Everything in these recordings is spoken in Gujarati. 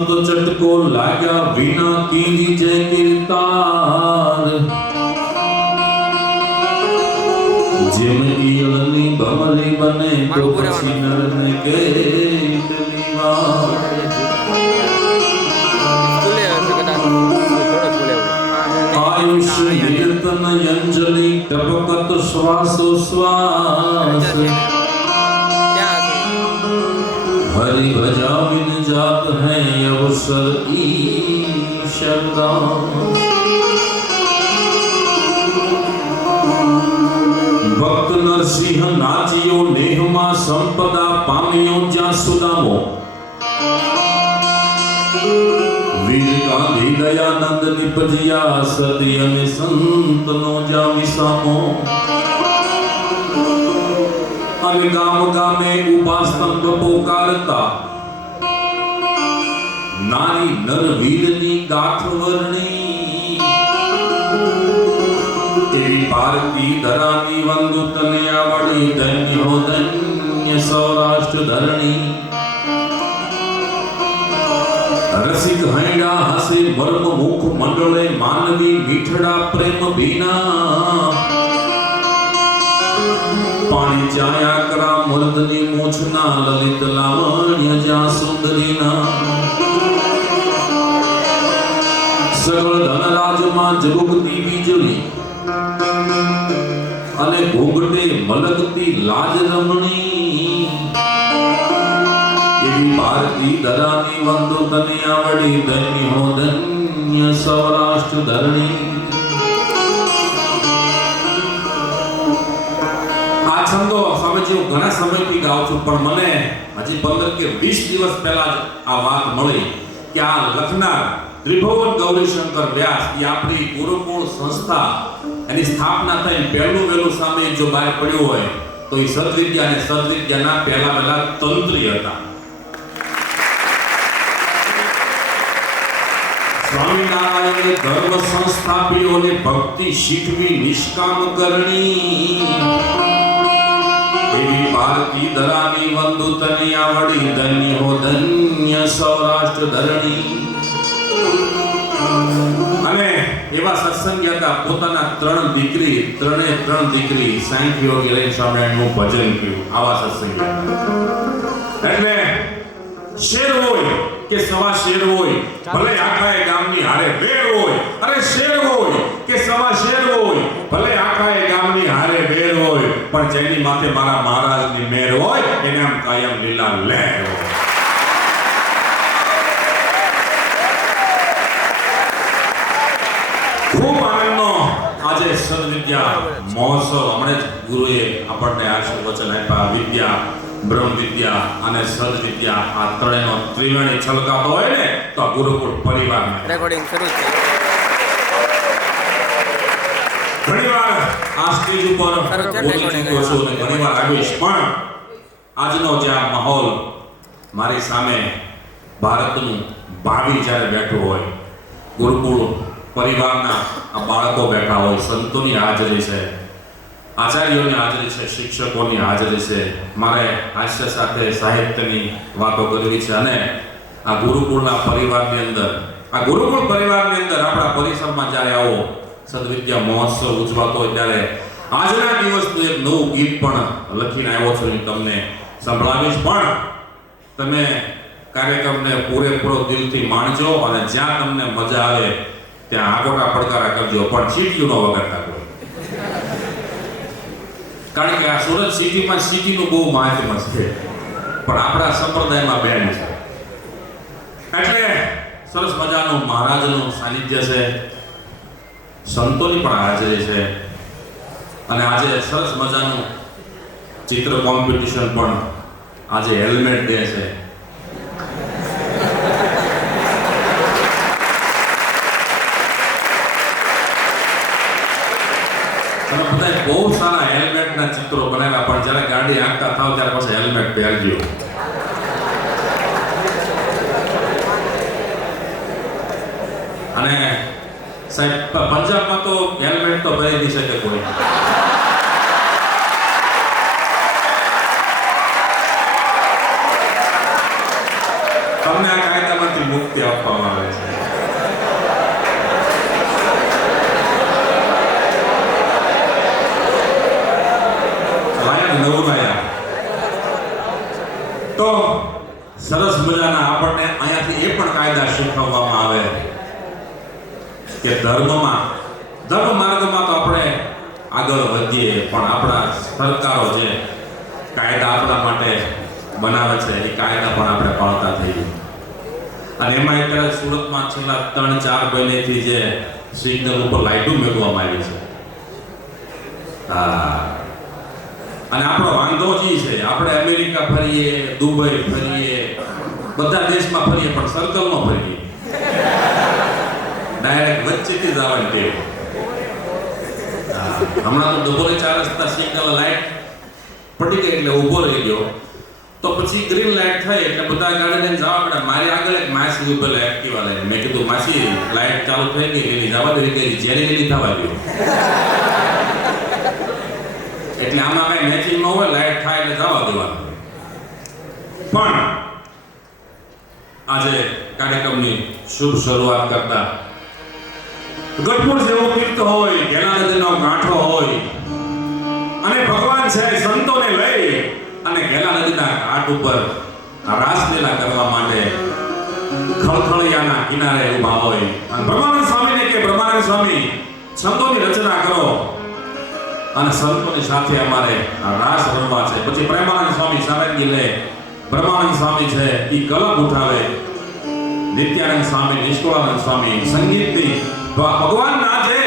तो चटको लाग्या वीणा कीरी जय कीर्तार जिम ईलनी भमरी बने तो पछी नरने केटली वार आयुष कीर्तन अंजलि टपकत श्वासोश्वास हरि भजा बिन जात है अवसर ईश्वर दास भक्त नरसिंह नाचियो नेहमा संपदा पामियो ज्या सुदामो वीर गांधी दयानंद निपजिया सती अने संतनो ज्या विसामो अने गाम गामे उपास्तंभ पोकारता नारी नर वीरनी गाथ वर्णी तेरी भारती धरानी वंदु तने आवड़ी धन्य हो धन्य सौराष्ट्र धरणी रसिक हैड़ा हसे मर्म मुख मंडले मानवी मीठड़ा प्रेम बीना पाणी चाया करा मर्दनी मूछना ललित लावण्य जा सुंदरीना सगळ धनराज मां जगुगती बीजली अने घोंघटे मलकती लाज रमणी एवी भारती धरानी वंदु तने आवड़ी धन्य हो धन्य सौराष्ट्र धरणी आ छंदो समझो घणा समय थी गाઉં છું પણ મને હજી 15 કે 20 દિવસ પહેલા જ આ વાત મળી કે આ લખનાર ત્રિભુવન ગૌરીશંકર વ્યાસ એ આપણી ગુરુકુળ સંસ્થા એની સ્થાપના થઈ પહેલું વેલું સામે જો બહાર પડ્યું હોય તો એ સદવિદ્યા અને સદવિદ્યાના પહેલા તંત્રી હતા. સ્વામિનારાયણે ધર્મ સંસ્થાપીઓને ભક્તિ શીખવી નિષ્કામ કરણી એવી ભારતી ધરાની વંદુ તની આવડી ધન્ય હો ધન્ય સૌરાષ્ટ્ર ધરણી અને એવા સત્સંગી હતા પોતાના ત્રણ દીકરી સાંખ્ય યોગી લઈને સ્વામિનારાયણનું ભજન કર્યું. આવા સત્સંગી એટલે શેર હોય કે સવા શેર હોય ભલે આખાએ ગામની હારે વેર હોય અરે શેર હોય કે સવા શેર હોય ભલે આખાએ ગામની હારે વેર હોય પણ જેની માથે મારા મહારાજની મેર હોય એને આમ કાયમ લીલા લહેર હોય. ખૂબ આનંદનો આજે સદવિદ્યા મહોત્સવ હમણાં જ ગુરુએ આપણને આશીર્વચન આપ્યા. વિદ્યા બ્રહ્મ વિદ્યા અને સદવિદ્યા આ ત્રણેયનો ત્રિવેણી છલકાતો હોય ને તો ગુરુકુળ પરિવારને રેકોર્ડિંગ શરૂ છે. ઘણીવાર આ સ્ટેજ ઉપર બોલી ચૂક્યો છું અને ઘણીવાર આવીશ પણ આજનો જે આ માહોલ મારી સામે ભારતનું ભાવિ જ્યારે બેઠું હોય ગુરુકુળ પરિવારના આ બાળકો બેઠા હોય સંતોની હાજરી છે આચાર્યોની હાજરી છે શિક્ષકોની હાજરી છે મારે હાસ્ય સાથે સાહિત્યની વાતો કરવી છે અને આ ગુરુકુળના પરિવારની અંદર આપણા પરિસરમાં જ્યારે આવો સદવિદ્યા મહોત્સવ ઉજવાતો હોય ત્યારે આજના દિવસનું એક નવું ગીત પણ લખીને આવ્યો છું તમને સંભળાવીશ પણ તમે કાર્યક્રમને પૂરેપૂરો દિલથી માણજો અને જ્યાં તમને મજા આવે ત્યાં આગોટા પડકારા કરજો પણ ચીટીઓનો વગાડતા કોઈ કારણ કે આ સુરત સિટીમાં સિટીનું બહુ મહત્વ છે પણ આપણા સંપ્રદાયમાં બેન છે એટલે સરસ મજાનું મહારાજનું સાનિધ્ય છે સંતોની પણ હાજરી છે અને આજે સરસ મજાનું ચિત્ર કોમ્પિટિશન પણ આજે હેલ્મેટ ડે છે. તમે બધા બહુ સારા હેલ્મેટના ચિત્રો બનાવ્યા પણ જ્યારે ગાડી આંકતા થાવ ત્યારે પછી હેલ્મેટ પહેરજો. અને સાહેબ પંજાબમાં તો હેલ્મેટ તો પહેરી નહીં શકે કોઈ. તમને આ કાયદામાંથી મુક્તિ તરફથી આપવામાં આવે છે. તો સરસ મજાના આપણને અહીંયાથી એ પણ કાયદા શીખવવામાં આવે કે ધર્મ માર્ગમાં તો આપણે આગળ વધીએ, પણ આપણા સરકારો જે કાયદા આપણા માટે બનાવે છે એ કાયદા પણ આપણે પાળતા થઈએ. અને એમાં અત્યારે સુરતમાં છેલ્લા 3-4 મહિનાથી જે સિગ્નલ ઉપર લાઈટો મેળવવામાં આવી છે, અને આપણો વાંધો જ છે, આપણે અમેરિકા ફરીએ, દુબઈ ફરીએ, બધા દેશમાં ફરીએ, પણ સર્કલમાં ફરીએ, ડાયરેક્ટ વચ્ચેથી જવાની ટેવ. હમણાં તો ડબોલી 4 રસ્તા સિગ્નલ લાઈટ પડી ગઈ એટલે ઊભો રહી ગયો, તો પછી ગ્રીન લાઈટ થઈ એટલે બધા ગાડી લઈને જવા પડે. મારી આગળ એક માસી ઉભેલા એક્ટિવા લઈને, મેં કીધું માસી લાઈટ ચાલુ થઈ ગઈ એની જવા દે કે જેની જેની થવા ગયો. એટલે આમાં કઈ મેચિંગ ન હોય, લાઈટ થાય એટલે જવા દેવાનું. પણ આજે કાર્યક્રમની શુભ શરૂઆત કરતા ગઢપુર જેવો તીર્થ હોય, ઘેલા નદીનો કાંઠો હોય, અને ભગવાન છે સંતોને લઈ અને ઘેલા નદીના ઘાટ ઉપર રાસલીલા કરવા માટે ખળખળિયાના કિનારે ઉભા હોય, અને બ્રહ્માનંદ સ્વામીને કે બ્રહ્માનંદ સ્વામી છંદોની રચના કરો અને સંતોની સાથે અમારે રાસ રમવા છે. પછી પ્રેમાનંદ સ્વામી સારંગી લે, બ્રહ્માનંદ સ્વામી છે ઈ કલમ ઉઠાવે, નિત્યાનંદ સ્વામી, નિષ્કળાનંદ સ્વામી સંગીતની ભગવાનના જે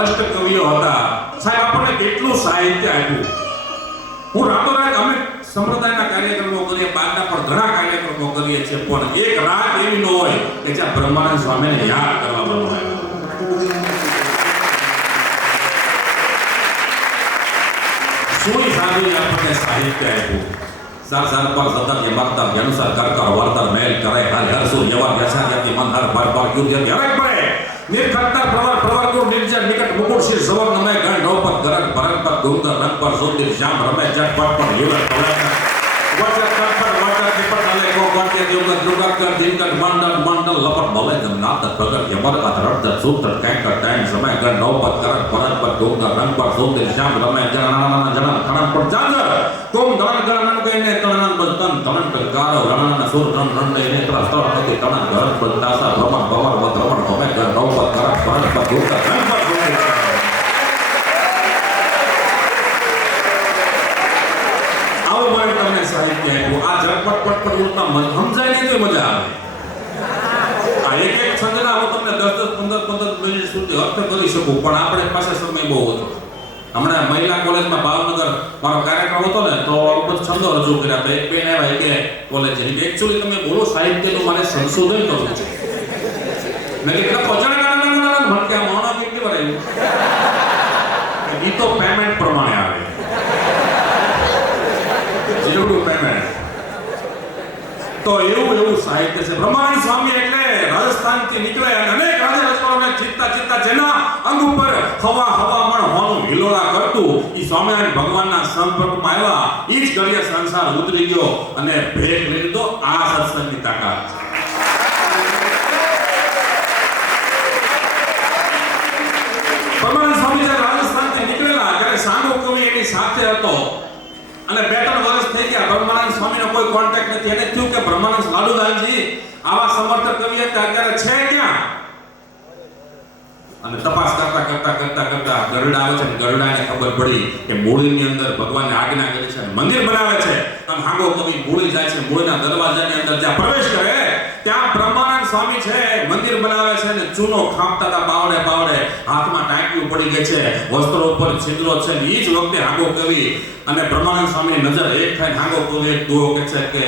અષ્ટકવિઓ હતા, સાહેબ આપણને કેટલું સાહિત્ય આપ્યું. હું રાતોરાત અમે સંપ્રદાયના કાર્યક્રમો કરીએ, બાદના પણ ઘણા કાર્યક્રમો કરીએ છીએ, પણ એક રાત એવી ન હોય કે જ્યાં બ્રહ્માનંદ સ્વામીને યાદ કરવામાં આવે. શું સાધુએ આપણને સાહિત્ય આપ્યું. સાર પર સતત યમર્તર અનુસાર કરકર વર્તર મેલ કરે હર હરસુ યવા વ્યસાયતિ મનહર પર યુદ્ધ હરક પડે નિર્ખતર પ્રવર ગુર નિર્જર નિકટ મુકુટ શિર સવર નમે ગણ નવ પર ગરક ભરક પર ગુંદર રંગ પર સુંદર શ્યામ રમે જટપટ પર યુવક પલક વચક પર વચક નિપટ અલે કો ગણકે દેવગત દુર્ગત કર દિનકટ મંડળ લપટ ભલે જમનાથ પ્રગટ યમર અધરત સૂત્ર કંઈક ટાઈમ સમય ગણ નવ પર ગરક ભરક પર ગુંદર રંગ પર સુંદર શ્યામ રમે જનાના જનન ખણન પર જાંજર કોમ ધન ગણન કઈને તણન બતન તણન ગારો રણન સુર રણ રણને ને ત્રસ્તર નથી તણન ગરક પર દાસા ભમણ ભમર વદ્રમણ ભમે ગણ નવ પર ગરક ભરક પર ગુંદર રંગ પર સુંદર આવું મને તમને સાહિત્ય આપ્યું. આ ઝટપટ પટ ઉડતા સમજાય નહીં તો મજા આવે. આ એક છંદના હું તમને 10-15 મિનિટ સુધી અર્થ કરી શકું, પણ આપણે પાસે સમય બહુ હતો. હમણાં મહિલા કોલેજમાં ભાવનગર મારો કાર્યક્રમ હતો ને, તો બધું છંદો રજૂ કર્યા હતા. એક બેન આવ્યા કે કોલેજ એકચ્યુઅલી તમે બોલો સાહિત્યનું મારે સંશોધન કરવું છે. મેં કીધું પહોંચાડે મને કે મોણા કેટલી વાર આવ્યું એ તો પેમેન્ટ પ્રમાણે આવે, જેવડું પેમેન્ટ. તો એવું સાહિત્ય છે. બ્રહ્માનંદ સ્વામી એટલે રાજસ્થાનથી નીકળે અને અનેક રાજા ચિત્તા જેના અંગ ઉપર હવામણ હોનું હિલોળા કરતું ઈ સ્વામિનારાયણ ભગવાનના સંપર્કમાં આવ્યા. ઈ જ ઘડીએ સંસાર ઉતરી ગયો અને ભેટ લઈ લીધો. આ સત્સંગની તાકાત છે. બ્રહ્માનંદ સ્વામી જ્યારે રાજસ્થાનથી નીકળેલા ત્યારે સાંગો કવિ એની સાથે હતો, અને 2-3 વર્ષ થઈ ગયા બ્રહ્માનંદ સ્વામીનો કોઈ કોન્ટેક્ટ નથી. એને થયું કે બ્રહ્માનંદ લાલુદાસજી આવા સમર્થક કવિ હતા, અત્યારે છે ક્યાં? અને તપાસ કરતા ગરુડા આવે છે, અને ગરુડાને ખબર પડી કે મૂળીની અંદર ભગવાનને આજ્ઞા કરી છે, મંદિર બનાવે છે. અને હાંગો કવિ મૂળી જાય છે, મૂળીના દરવાજાની અંદર જ્યાં પ્રવેશ કરે ત્યાં બ્રહ્માનંદ સ્વામી છે, મંદિર બનાવે છે, અને ચૂનો ખાપતા હતા બાવડે હાથમાં ટાંકીઓ પડી ગઈ છે, વસ્ત્રો ઉપર છિદ્રો છે. એ જ વખતે હાંગો કવિ અને બ્રહ્માનંદ સ્વામીની નજર એક થાય. હાંગો કવિ એક દુહો કહે છે કે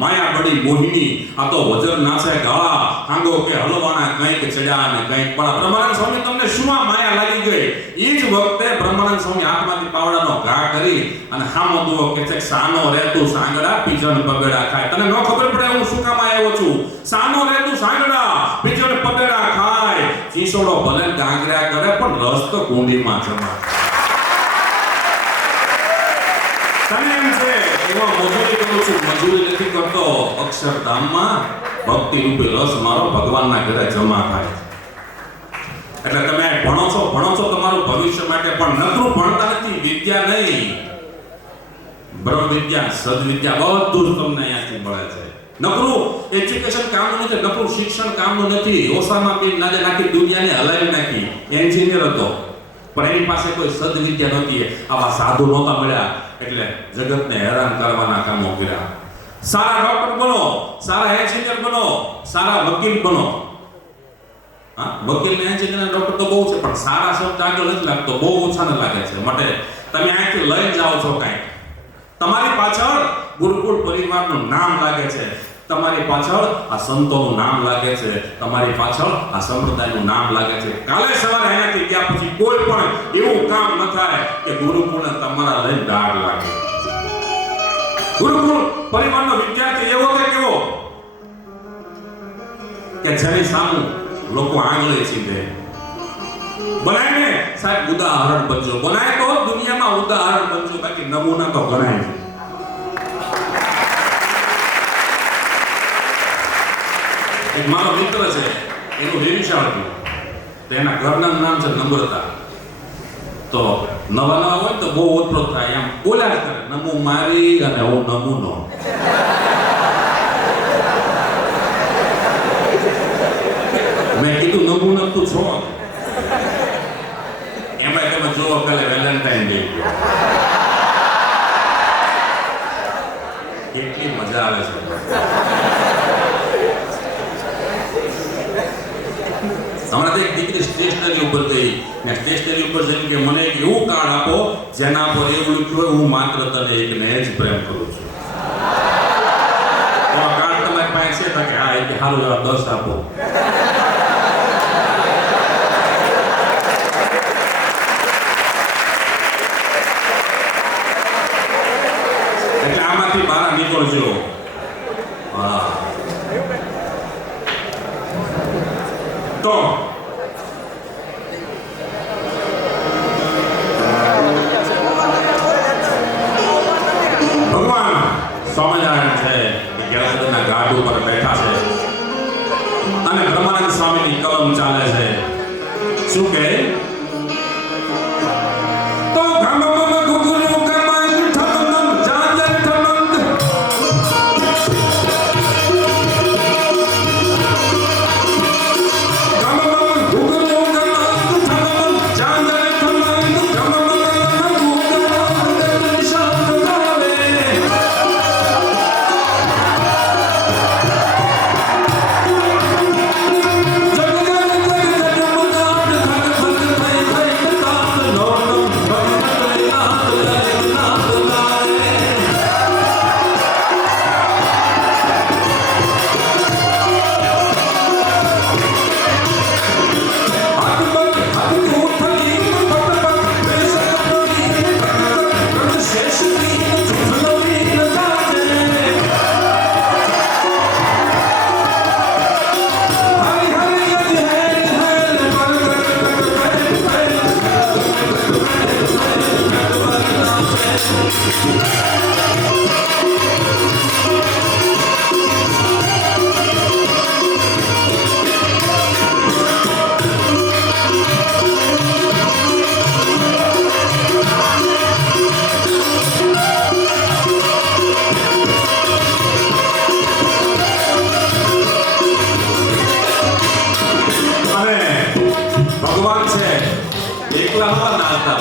માયા બડી મોહિની આ તો વજન નાસે ગાળા, હાંગો કે હલવાના કંઈક ચડ્યા અને કંઈક પડા. બ્રહ્માનંદ સ્વામી તમને શું માયા લાગી ગઈ? એ જ વખતે બ્રહ્માનંદ સ્વામી હાથમાંથી પાવડાનો ઘા કરી અને હામો દુહો કે છે સાનો રે તું સાંગડા પીજણ પગડા ખાય. તને ન ખબર પડે હું શું કામ આવ્યો છું? સાનો રે તું સાંગડા પીજણ પગડા ખાય. ચીસોડો ભલે ગાંગર્યા કરે પણ રસ તો કુંડીમાં જમા. તને એમ છે એમાં મજૂરી કરું છું, મજૂરી નથી કરતો અક્ષરધામમાં ભક્તિ રૂપી રસ મારો ભગવાનના ઘરે જમા થાય. એટલે તમે ભણો છો તમારું ભવિષ્ય માટે, પણ નકરું ભણતા નથી. વિદ્યા નહીં, બ્રહ્મ વિદ્યા, સદવિદ્યા બધું જ તમને અહીંયાથી મળે છે. નકરું એજ્યુકેશન કામનું નથી, નકરું શિક્ષણ કામનું નથી. ઓસામા બિન લાદેન આખી દુનિયાને હલાવી નાખી, એન્જિનિયર હતો, પણ એની પાસે કોઈ સદવિદ્યા નહોતી. આવા સાધુ નહોતા મળ્યા એટલે જગતને હેરાન કરવાના કામો કર્યા. સારા ડોક્ટર બનો, સારા એન્જિનિયર બનો, સારા વકીલ બનો. હા, વકીલ ને એન્જિનિયર ડોક્ટર તો બહુ છે, પણ સારા શબ્દ આગળ નથી લાગતો, બહુ ઓછાને લાગે છે. માટે તમે અહીંથી લઈ જાઓ છો કાંઈ, તમારી પાછળ ગુરુકુળ પરિવારનું નામ લાગે છે, તમારી પાછળ આ સંતોનું નામ લાગે છે, તમારી પાછળ આ સંપ્રદાયનું નામ લાગે છે. કાલે સવારે અહીંયાથી ગયા પછી કોઈ પણ એવું કામ ન થાય કે ગુરુકુળને તમારા લઈને દાગ લાગે. ગુરુકુળ પરિવારનો વિદ્યાર્થી એવો કે કેવો કે જેની સામે લોકો આંગળી ચીંધે. બનાવીને સાહેબ ઉદાહરણ બનજો, બનાય તો દુનિયામાં ઉદાહરણ બનજો, બાકી નમૂના તો ગણાય છે. એક મારો મિત્ર છે, એનું રેવિશાળ હતું, તેના ઘરના નામ છે નમ્રતા. તો નવા હોય તો બહુ ઓછો થાય, એમ બોલ્યા જ કરે, નમો મારી અને હું નમૂનો. મેં કીધું નમૂનો તું છો. એમાં તમે જોવો કાલે વેલેન્ટાઇન ડે કેટલી મજા આવે છે. હમણાં એક દીકરી સ્ટેશનરી ઉપર ગઈ ને સ્ટેશનરી ઉપર જઈને કે મને એક એવું કાર્ડ આપો જેના પર એવું લખ્યું હોય હું માત્ર તને એકને જ પ્રેમ કરું છું. તો આ કાર્ડ તમારી પાસે છે કે હા, એ સારું એવા 10 આપો. એટલે આમાંથી બહાર નીકળજો. હા, તો ભગવાન સ્વામિનારાયણ છે કે ગેરસદના ઘાટ ઉપર બેઠા છે અને બ્રહ્માનંદ સ્વામીની કલમ ચાલે છે. શું કહે? તો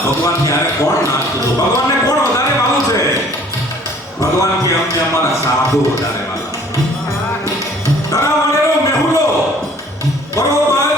ભગવાન ક્યારે કોણ નાખતું હતું? ભગવાનને કોણ વધારે વાલું છે? ભગવાન કે અમને અમારા સાધુ વધારે વાલા. તળાવડેલો મેહુલો બરોબર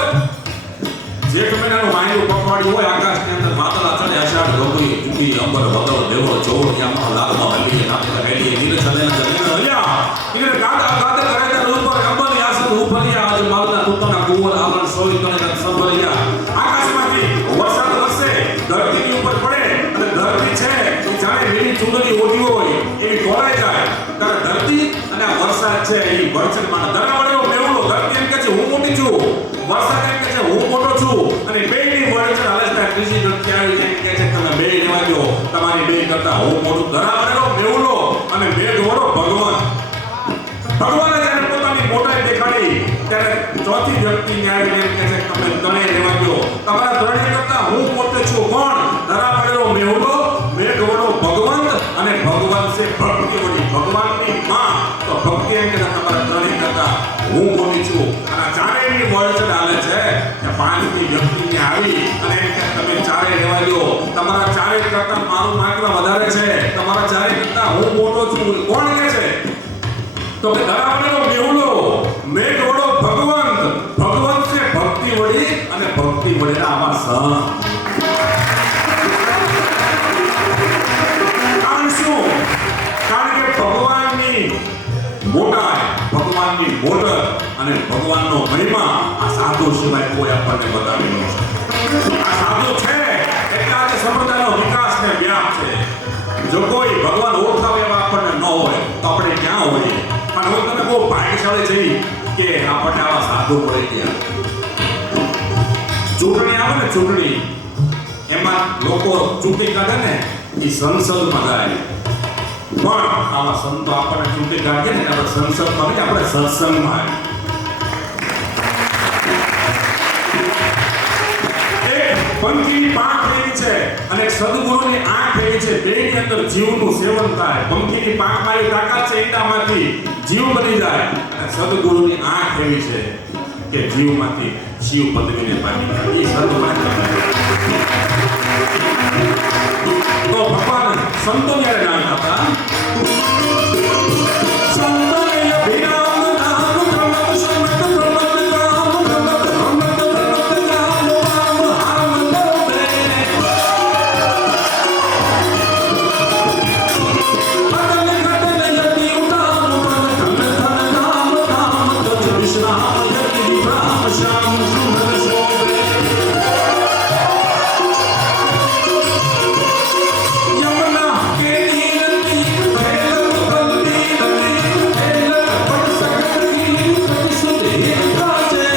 જેઠ મહિનાનું વાયુ પકવાડ્યું હોય, આકાશની અંદર માતલા ચડે, અષાઢ ગૌરી ઉગી અંબર વગર દેવો ચોડિયામાં લાલમાં હલીએ નાખે હેલીએ નીર ચલે ન જમીન હલ્યા ઈર ગાડા ગાડે કરે તે ઉપર અંબર યાસદ ઉપરિયા આજ માલના કુતના કુવર આવરણ સોઈ તને સંભળિયા. આકાશમાંથી વરસાદ વરસે, ધરતીની ઉપર પડે અને ધરતી છે એ જાણે લીલી ચૂંદડી ઓઢી હોય એવી કોરાઈ જાય. ત્યારે ધરતી અને આ વરસાદ છે એ વર્ચનમાં ધરાવડેલો મેવડો. ધરતી એમ કહે છે હું મોટી છું, વરસાદ એમ કહે છે હું મોટો છું, અને બેયની વર્ચન હાલે છે. ત્રીજી ધરતી આવી એમ કહે છે તમે બે રહેવા દો, તમારી બે કરતા હું મોટું. ધરાવડેલો મેવડો અને મેઘ વડો ભગવાન. ભગવાને જ્યારે પોતાની મોટાઈ ચોથી વ્યક્તિ ન્યાય એમ કહે છે કે તમે ત્રણેય રહેવા દો. તમારા ત્રણેય કરતા હું પોતે છું કોણ? ધરા પડેલો મેહુલો, મેઘવડો ભગવંત અને ભગવાન છે ભક્તિ વળી ભગવાનની માં. તો ભક્તિ એમ કે તમારા ત્રણેય કરતા હું મોટી છું. અને ચારેયની વર્ડ ચાલે છે કે પાંચમી વ્યક્તિને આવી અને એમ કે તમે ચારે રહેવા દો. તમારા ચારેય કરતા મારું માત્ર વધારે છે. તમારા ચારેય કરતા હું મોટો છું. કોણ કહે છે? તો કે ધરાવડેલો મેહુલો, મેઘવડો ભગવંત, ભગવંત છે ભક્તિ વળી અને ભક્તિ વળીના આવા સહ. કારણ શું? કારણ કે ભગવાનની મોટાઈ, ભગવાનની મોટત અને ભગવાનનો મહિમા આ સાધુ સિવાય કોઈ આપણને બતાવી ન શકે. આ સાધુ છે એટલે આજે સંપ્રદાયનો વિકાસ ને વ્યાપ છે. જો કોઈ ભગવાન ઓળખાવે એવા આપણને ન હોય તો આપણે ક્યાં હોઈએ? પણ હું તને બહુ ભાગ્યશાળી છે કે આપણને આવા સાધુ મળી ગયા. ચૂંટણી આવે ને ચૂંટણી, એમાં લોકો ચૂંટણી કાઢે ને એ સંસદમાં જાય. પણ આવા સંતો આપણને ચૂંટણી કાઢે ને આપણે સંસદમાં નહીં, આપણે સત્સંગમાં એક પંખીની પાંખ એવી છે અને એક સદગુરુની આંખ એવી છે. બેની અંદર જીવનું સેવન થાય. પંખીની પાંખમાં એવી તાકાત છે ઈંડામાંથી જીવ બની જાય અને સદગુરુની આંખ એવી છે કે જીવમાંથી શિવ પદવીને પામી જાય. એ સદગુરુ તો ભગવાન સંતો જ્યારે નામ હતા સંતોય અભિરામ નામ પ્રમત શમત પ્રમત રામ પ્રમત પ્રમત પ્રમત રામ રામ હામ દોબે અદન ગદન યતિ ઉતામ ધન ધન ધામ ધામ ગજ વિશ્રામ યતિ વિભ્રામ શ્યામ સુંદર શોભે યમુના કે નીરતી ભૈરવ કલ્પી નદી ભૈરવ પટ સકટ કી સુધે કાજે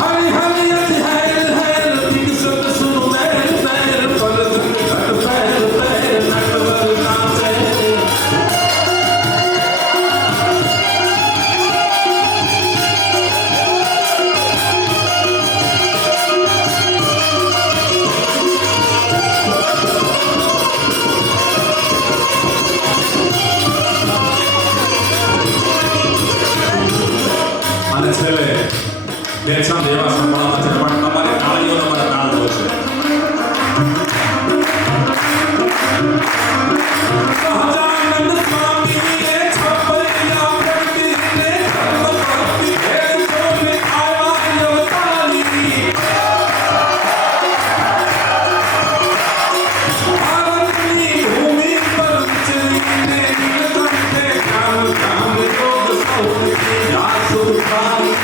હરિ હરિ અતિ હૈર હૈર તિક સત સુન મેર મેર પલ ધન ઘટ પૈર પૈર નટવર નાચે અને છેલ્લે બે છંદ એવા સંભળાવા છે પણ તમારી તાળીઓનો મને તાળ જોશે. સહજાનંદ સ્વામીએ છપૈયા પ્રગટીને ધર્મ ભક્તિ ભેદ જોઈને આવ્યા અવતારી. ભારતની ભૂમિ પર વિચરીને નીલકંઠે કામ કામ યોગ સૌથી જાસુ ભાઈ.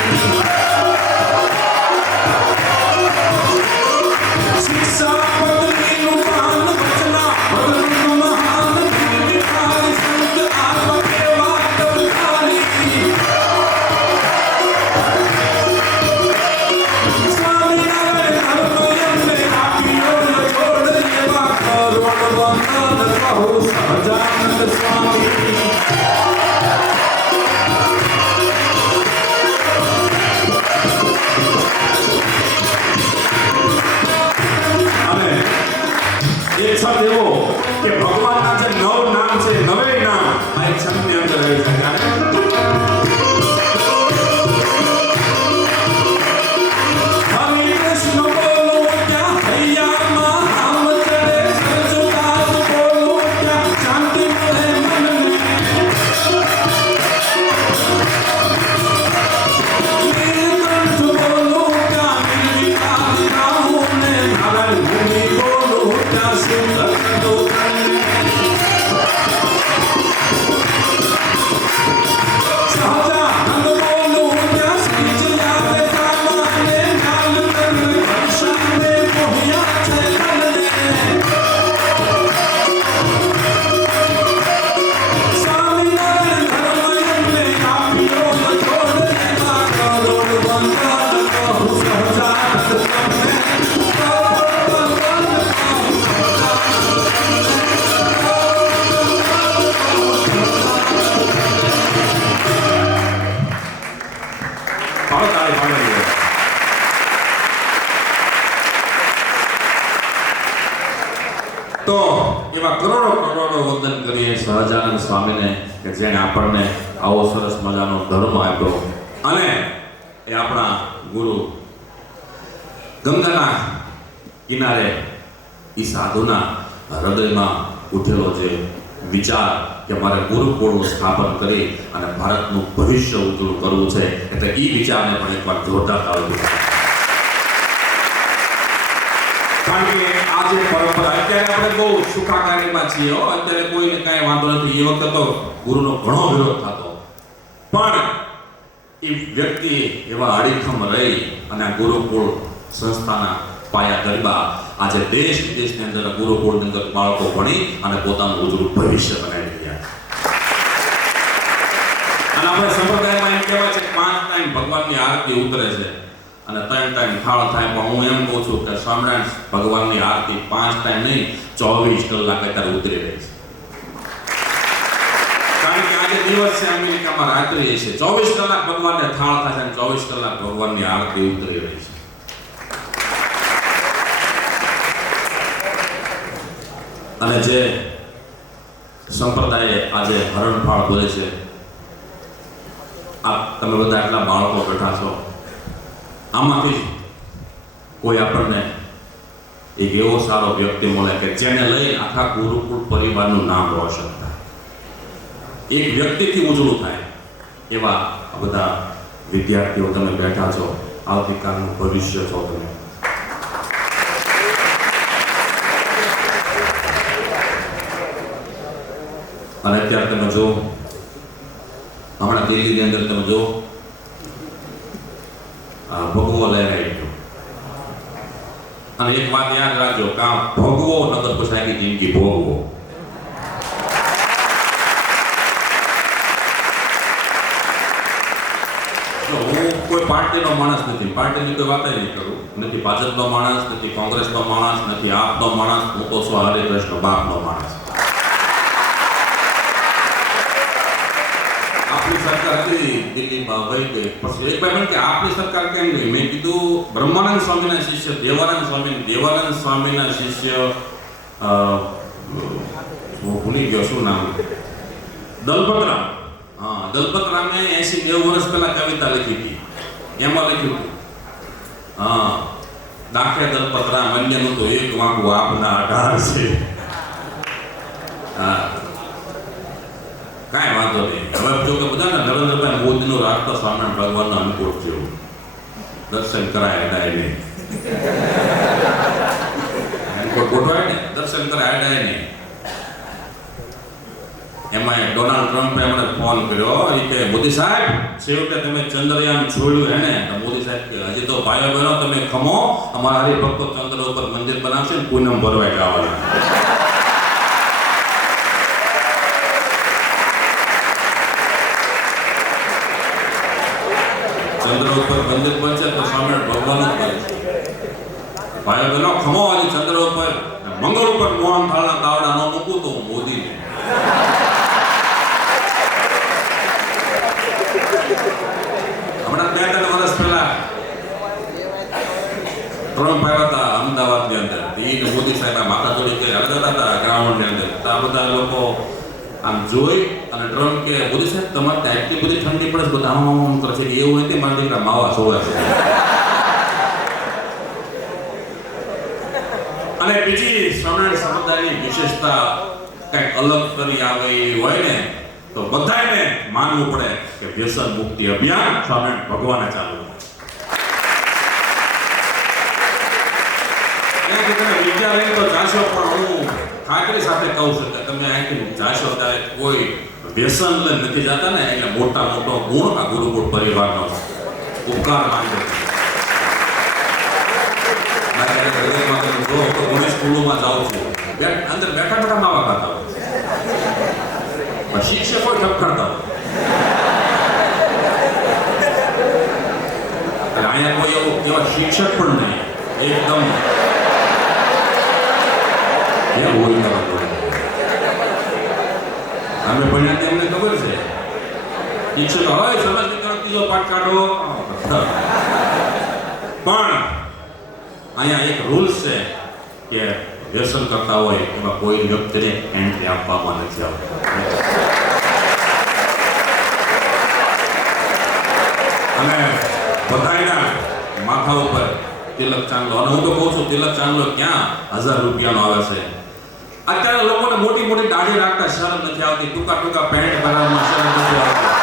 તાળી પાડી દો. તો એવા કરોડો વંદન કરીએ સહજાનંદ સ્વામીને કે જેણે આપણને આવો સરસ મજાનો ધર્મ આપ્યો અને એ આપણા ગુરુ ગંગાના કિનારે એ સાધુના હૃદયમાં ઉઠેલો જે વિચાર કે મારે ગુરુકુળનું સ્થાપન કરી અને ભારતનું ભવિષ્ય ઉજળું કરવું છે એટલે એ વિચારને પણ એકવાર જોરદાર તાળીઓ. કારણ કે આ જે પરંપરા અત્યારે આપણે બહુ સુખાકારીમાં છીએ, અત્યારે કોઈને કાંઈ વાંધો નથી. એ વખતે તો ગુરુનો ઘણો વિરોધ થતો, પણ એ વ્યક્તિ એવા અડીખમ રહી અને આ ગુરુકુળ સંસ્થાના પાયા ગરબા આજે દેશ વિદેશની અંદર ગુરુકુળની અંદર બાળકો ભણી અને પોતાનું ઉજળું ભવિષ્ય બનાવી રહ્યા છે. અને આપણે સંપ્રદાયમાં એમ કહેવાય છે 5 ટાઈમ ભગવાનની આરતી ઉતરે છે અને 3 ટાઈમ થાળ થાય, પણ હું એમ કહું છું કે સ્વામિનારાયણ ભગવાનની આરતી 5 ટાઈમ નહીં 24 કલાક અત્યારે ઉતરી રહી છે. કારણ કે આજે દિવસ છે, અમેરિકામાં રાત્રિ છે, 24 કલાક ભગવાનને થાળ થાય અને 24 કલાક ભગવાનની આરતી ઉતરી રહી છે. અને જે સંપ્રદાય આજે હરણફાળ બોલે છે, આ તમે બધા એટલા બાળકો બેઠા છો, આમાંથી કોઈ આપણને એક એવો સારો વ્યક્તિ મળે કે જેને લઈ આખા ગુરુકુળ પરિવારનું નામ રોશન થાય, એક વ્યક્તિથી ઉજળું થાય, એવા આ બધા વિદ્યાર્થીઓ તમે બેઠા છો, આવતીકાલનું ભવિષ્ય છો તમે. અને અત્યારે તમે જો હમણાં દિલ્હીની અંદર તમે જો ભગવો લહેરાઈ ગયો. અને એક વાત યાદ રાખજો, કામ ભોગવો નગર પછી આખી જિંદગી ભોગવો. હું કોઈ પાર્ટીનો માણસ નથી, પાર્ટીની કોઈ વાત નહીં કરું, નથી ભાજપનો માણસ, નથી કોંગ્રેસનો માણસ, નથી આપનો માણસ, હું તો છું હરિકૃષ્ણ બાપનો માણસ. આપણી સરકાર હતી દિલ્હીમાં વહી ગઈ, પછી એક ભાઈ કે આપણી સરકાર કેમ ગઈ? મેં કીધું બ્રહ્માનંદ સ્વામીના શિષ્ય દેવાનંદ સ્વામીના શિષ્ય હું ભૂલી ગયો શું નામ, દલપતરામ. હા, દલપતરામે 80-90 વર્ષ પહેલા કવિતા લખી હતી. એમાં લખ્યું હતું, હા, દાખલે દલપતરામ અન્યનું તો એક વાંકું આપના 18 છે. હા, કાંઈ વાંધો નહીં. હવે જો કે બધાને નરેન્દ્રભાઈ મોદીનું રાખતો સ્વામિનારાયણ ભગવાનનો અનુકૂળ થયું, દર્શન કરાય અડાય નહીં, કોઈ ગોઠવાય ને દર્શન કરાય અડાય નહીં. એમાં ડોનાલ્ડ ટ્રમ્પે એમણે ફોન કર્યો, એ કે મોદી સાહેબ છેવટે તમે ચંદ્રયાન છોડ્યું હે ને? તો મોદી સાહેબ કે હજી તો ભાઈઓ બહેનો તમે ખમો, અમારા હરિભક્તો ચંદ્ર ઉપર મંદિર બનાવશે ને પૂનમ ભરવા જવાના. ચંદ્ર ઉપર મંદિર બનશે તો સ્વામિનારાયણ ભગવાન જ કરે છે. ભાઈઓ બહેનો ખમો, હજી ચંદ્ર ઉપર મંગળ ઉપર મોહન થાળના તાવડા ન મૂકું તો મોદી ને. હમણાં 2-3 વર્ષ પહેલા ત્રણ ભાઈઓ હતા અમદાવાદની અંદર, એ મોદી સાહેબ માથા જોડી કરી હળગતા હતા ગ્રાઉન્ડની અંદર. તો આ બધા લોકો આમ જોઈ અને ટ્રમ્પ કે મોદી સાહેબ તમારે ત્યાં એટલી બધી ઠંડી પડે, બધા આમ કરે છે, એવું નથી મારા દીકરા માવા સોવે છે. અને બીજી સ્વામિનારાયણ સંપ્રદાયની વિશેષતા કંઈક અલગ કરી આવે હોય ને તો બધાને માનવું પડે કે વ્યસન મુક્તિ અભિયાન સ્વામિનારાયણ ભગવાને ચાલુ. તમે વિચાર લઈને તો જાશો, પણ હું ખાતરી સાથે કહું છું કે તમે અહીંથી જાશો ત્યારે કોઈ વ્યસન નથી જતા ને, એટલે મોટો ગુણ આ ગુરુકુળ પરિવારનો ઉપકાર માનજો. ઘણી સ્કૂલોમાં જાઉં છું, અંદર બેઠા માવા ખાતા હોય, શિક્ષકો ઠપકારતા હોય. અહીંયા કોઈ એવા શિક્ષક પણ નહીં, એકદમ અમે ભણ્યા અમને ખબર છે, શિક્ષક હોય સમાજીકરણ ત્રીજો પાઠ કાઢો. પણ અહીંયા એક રૂલ્સ છે કે વ્યસન કરતા હોય એમાં કોઈ વ્યક્તિને એન્ટ્રી આપવામાં નથી આવતી. અને બધાયના માથા ઉપર તિલક ચાંદલો, અને હું તો કહું છું તિલક ચાંદલો ક્યાં 1000 રૂપિયાનો આવે છે. અત્યારે લોકોને મોટી મોટી દાઢી રાખતા શરમ નથી આવતી, ટૂંકા ટૂંકા પેન્ટ પહેરવામાં શરમ નથી આવતી,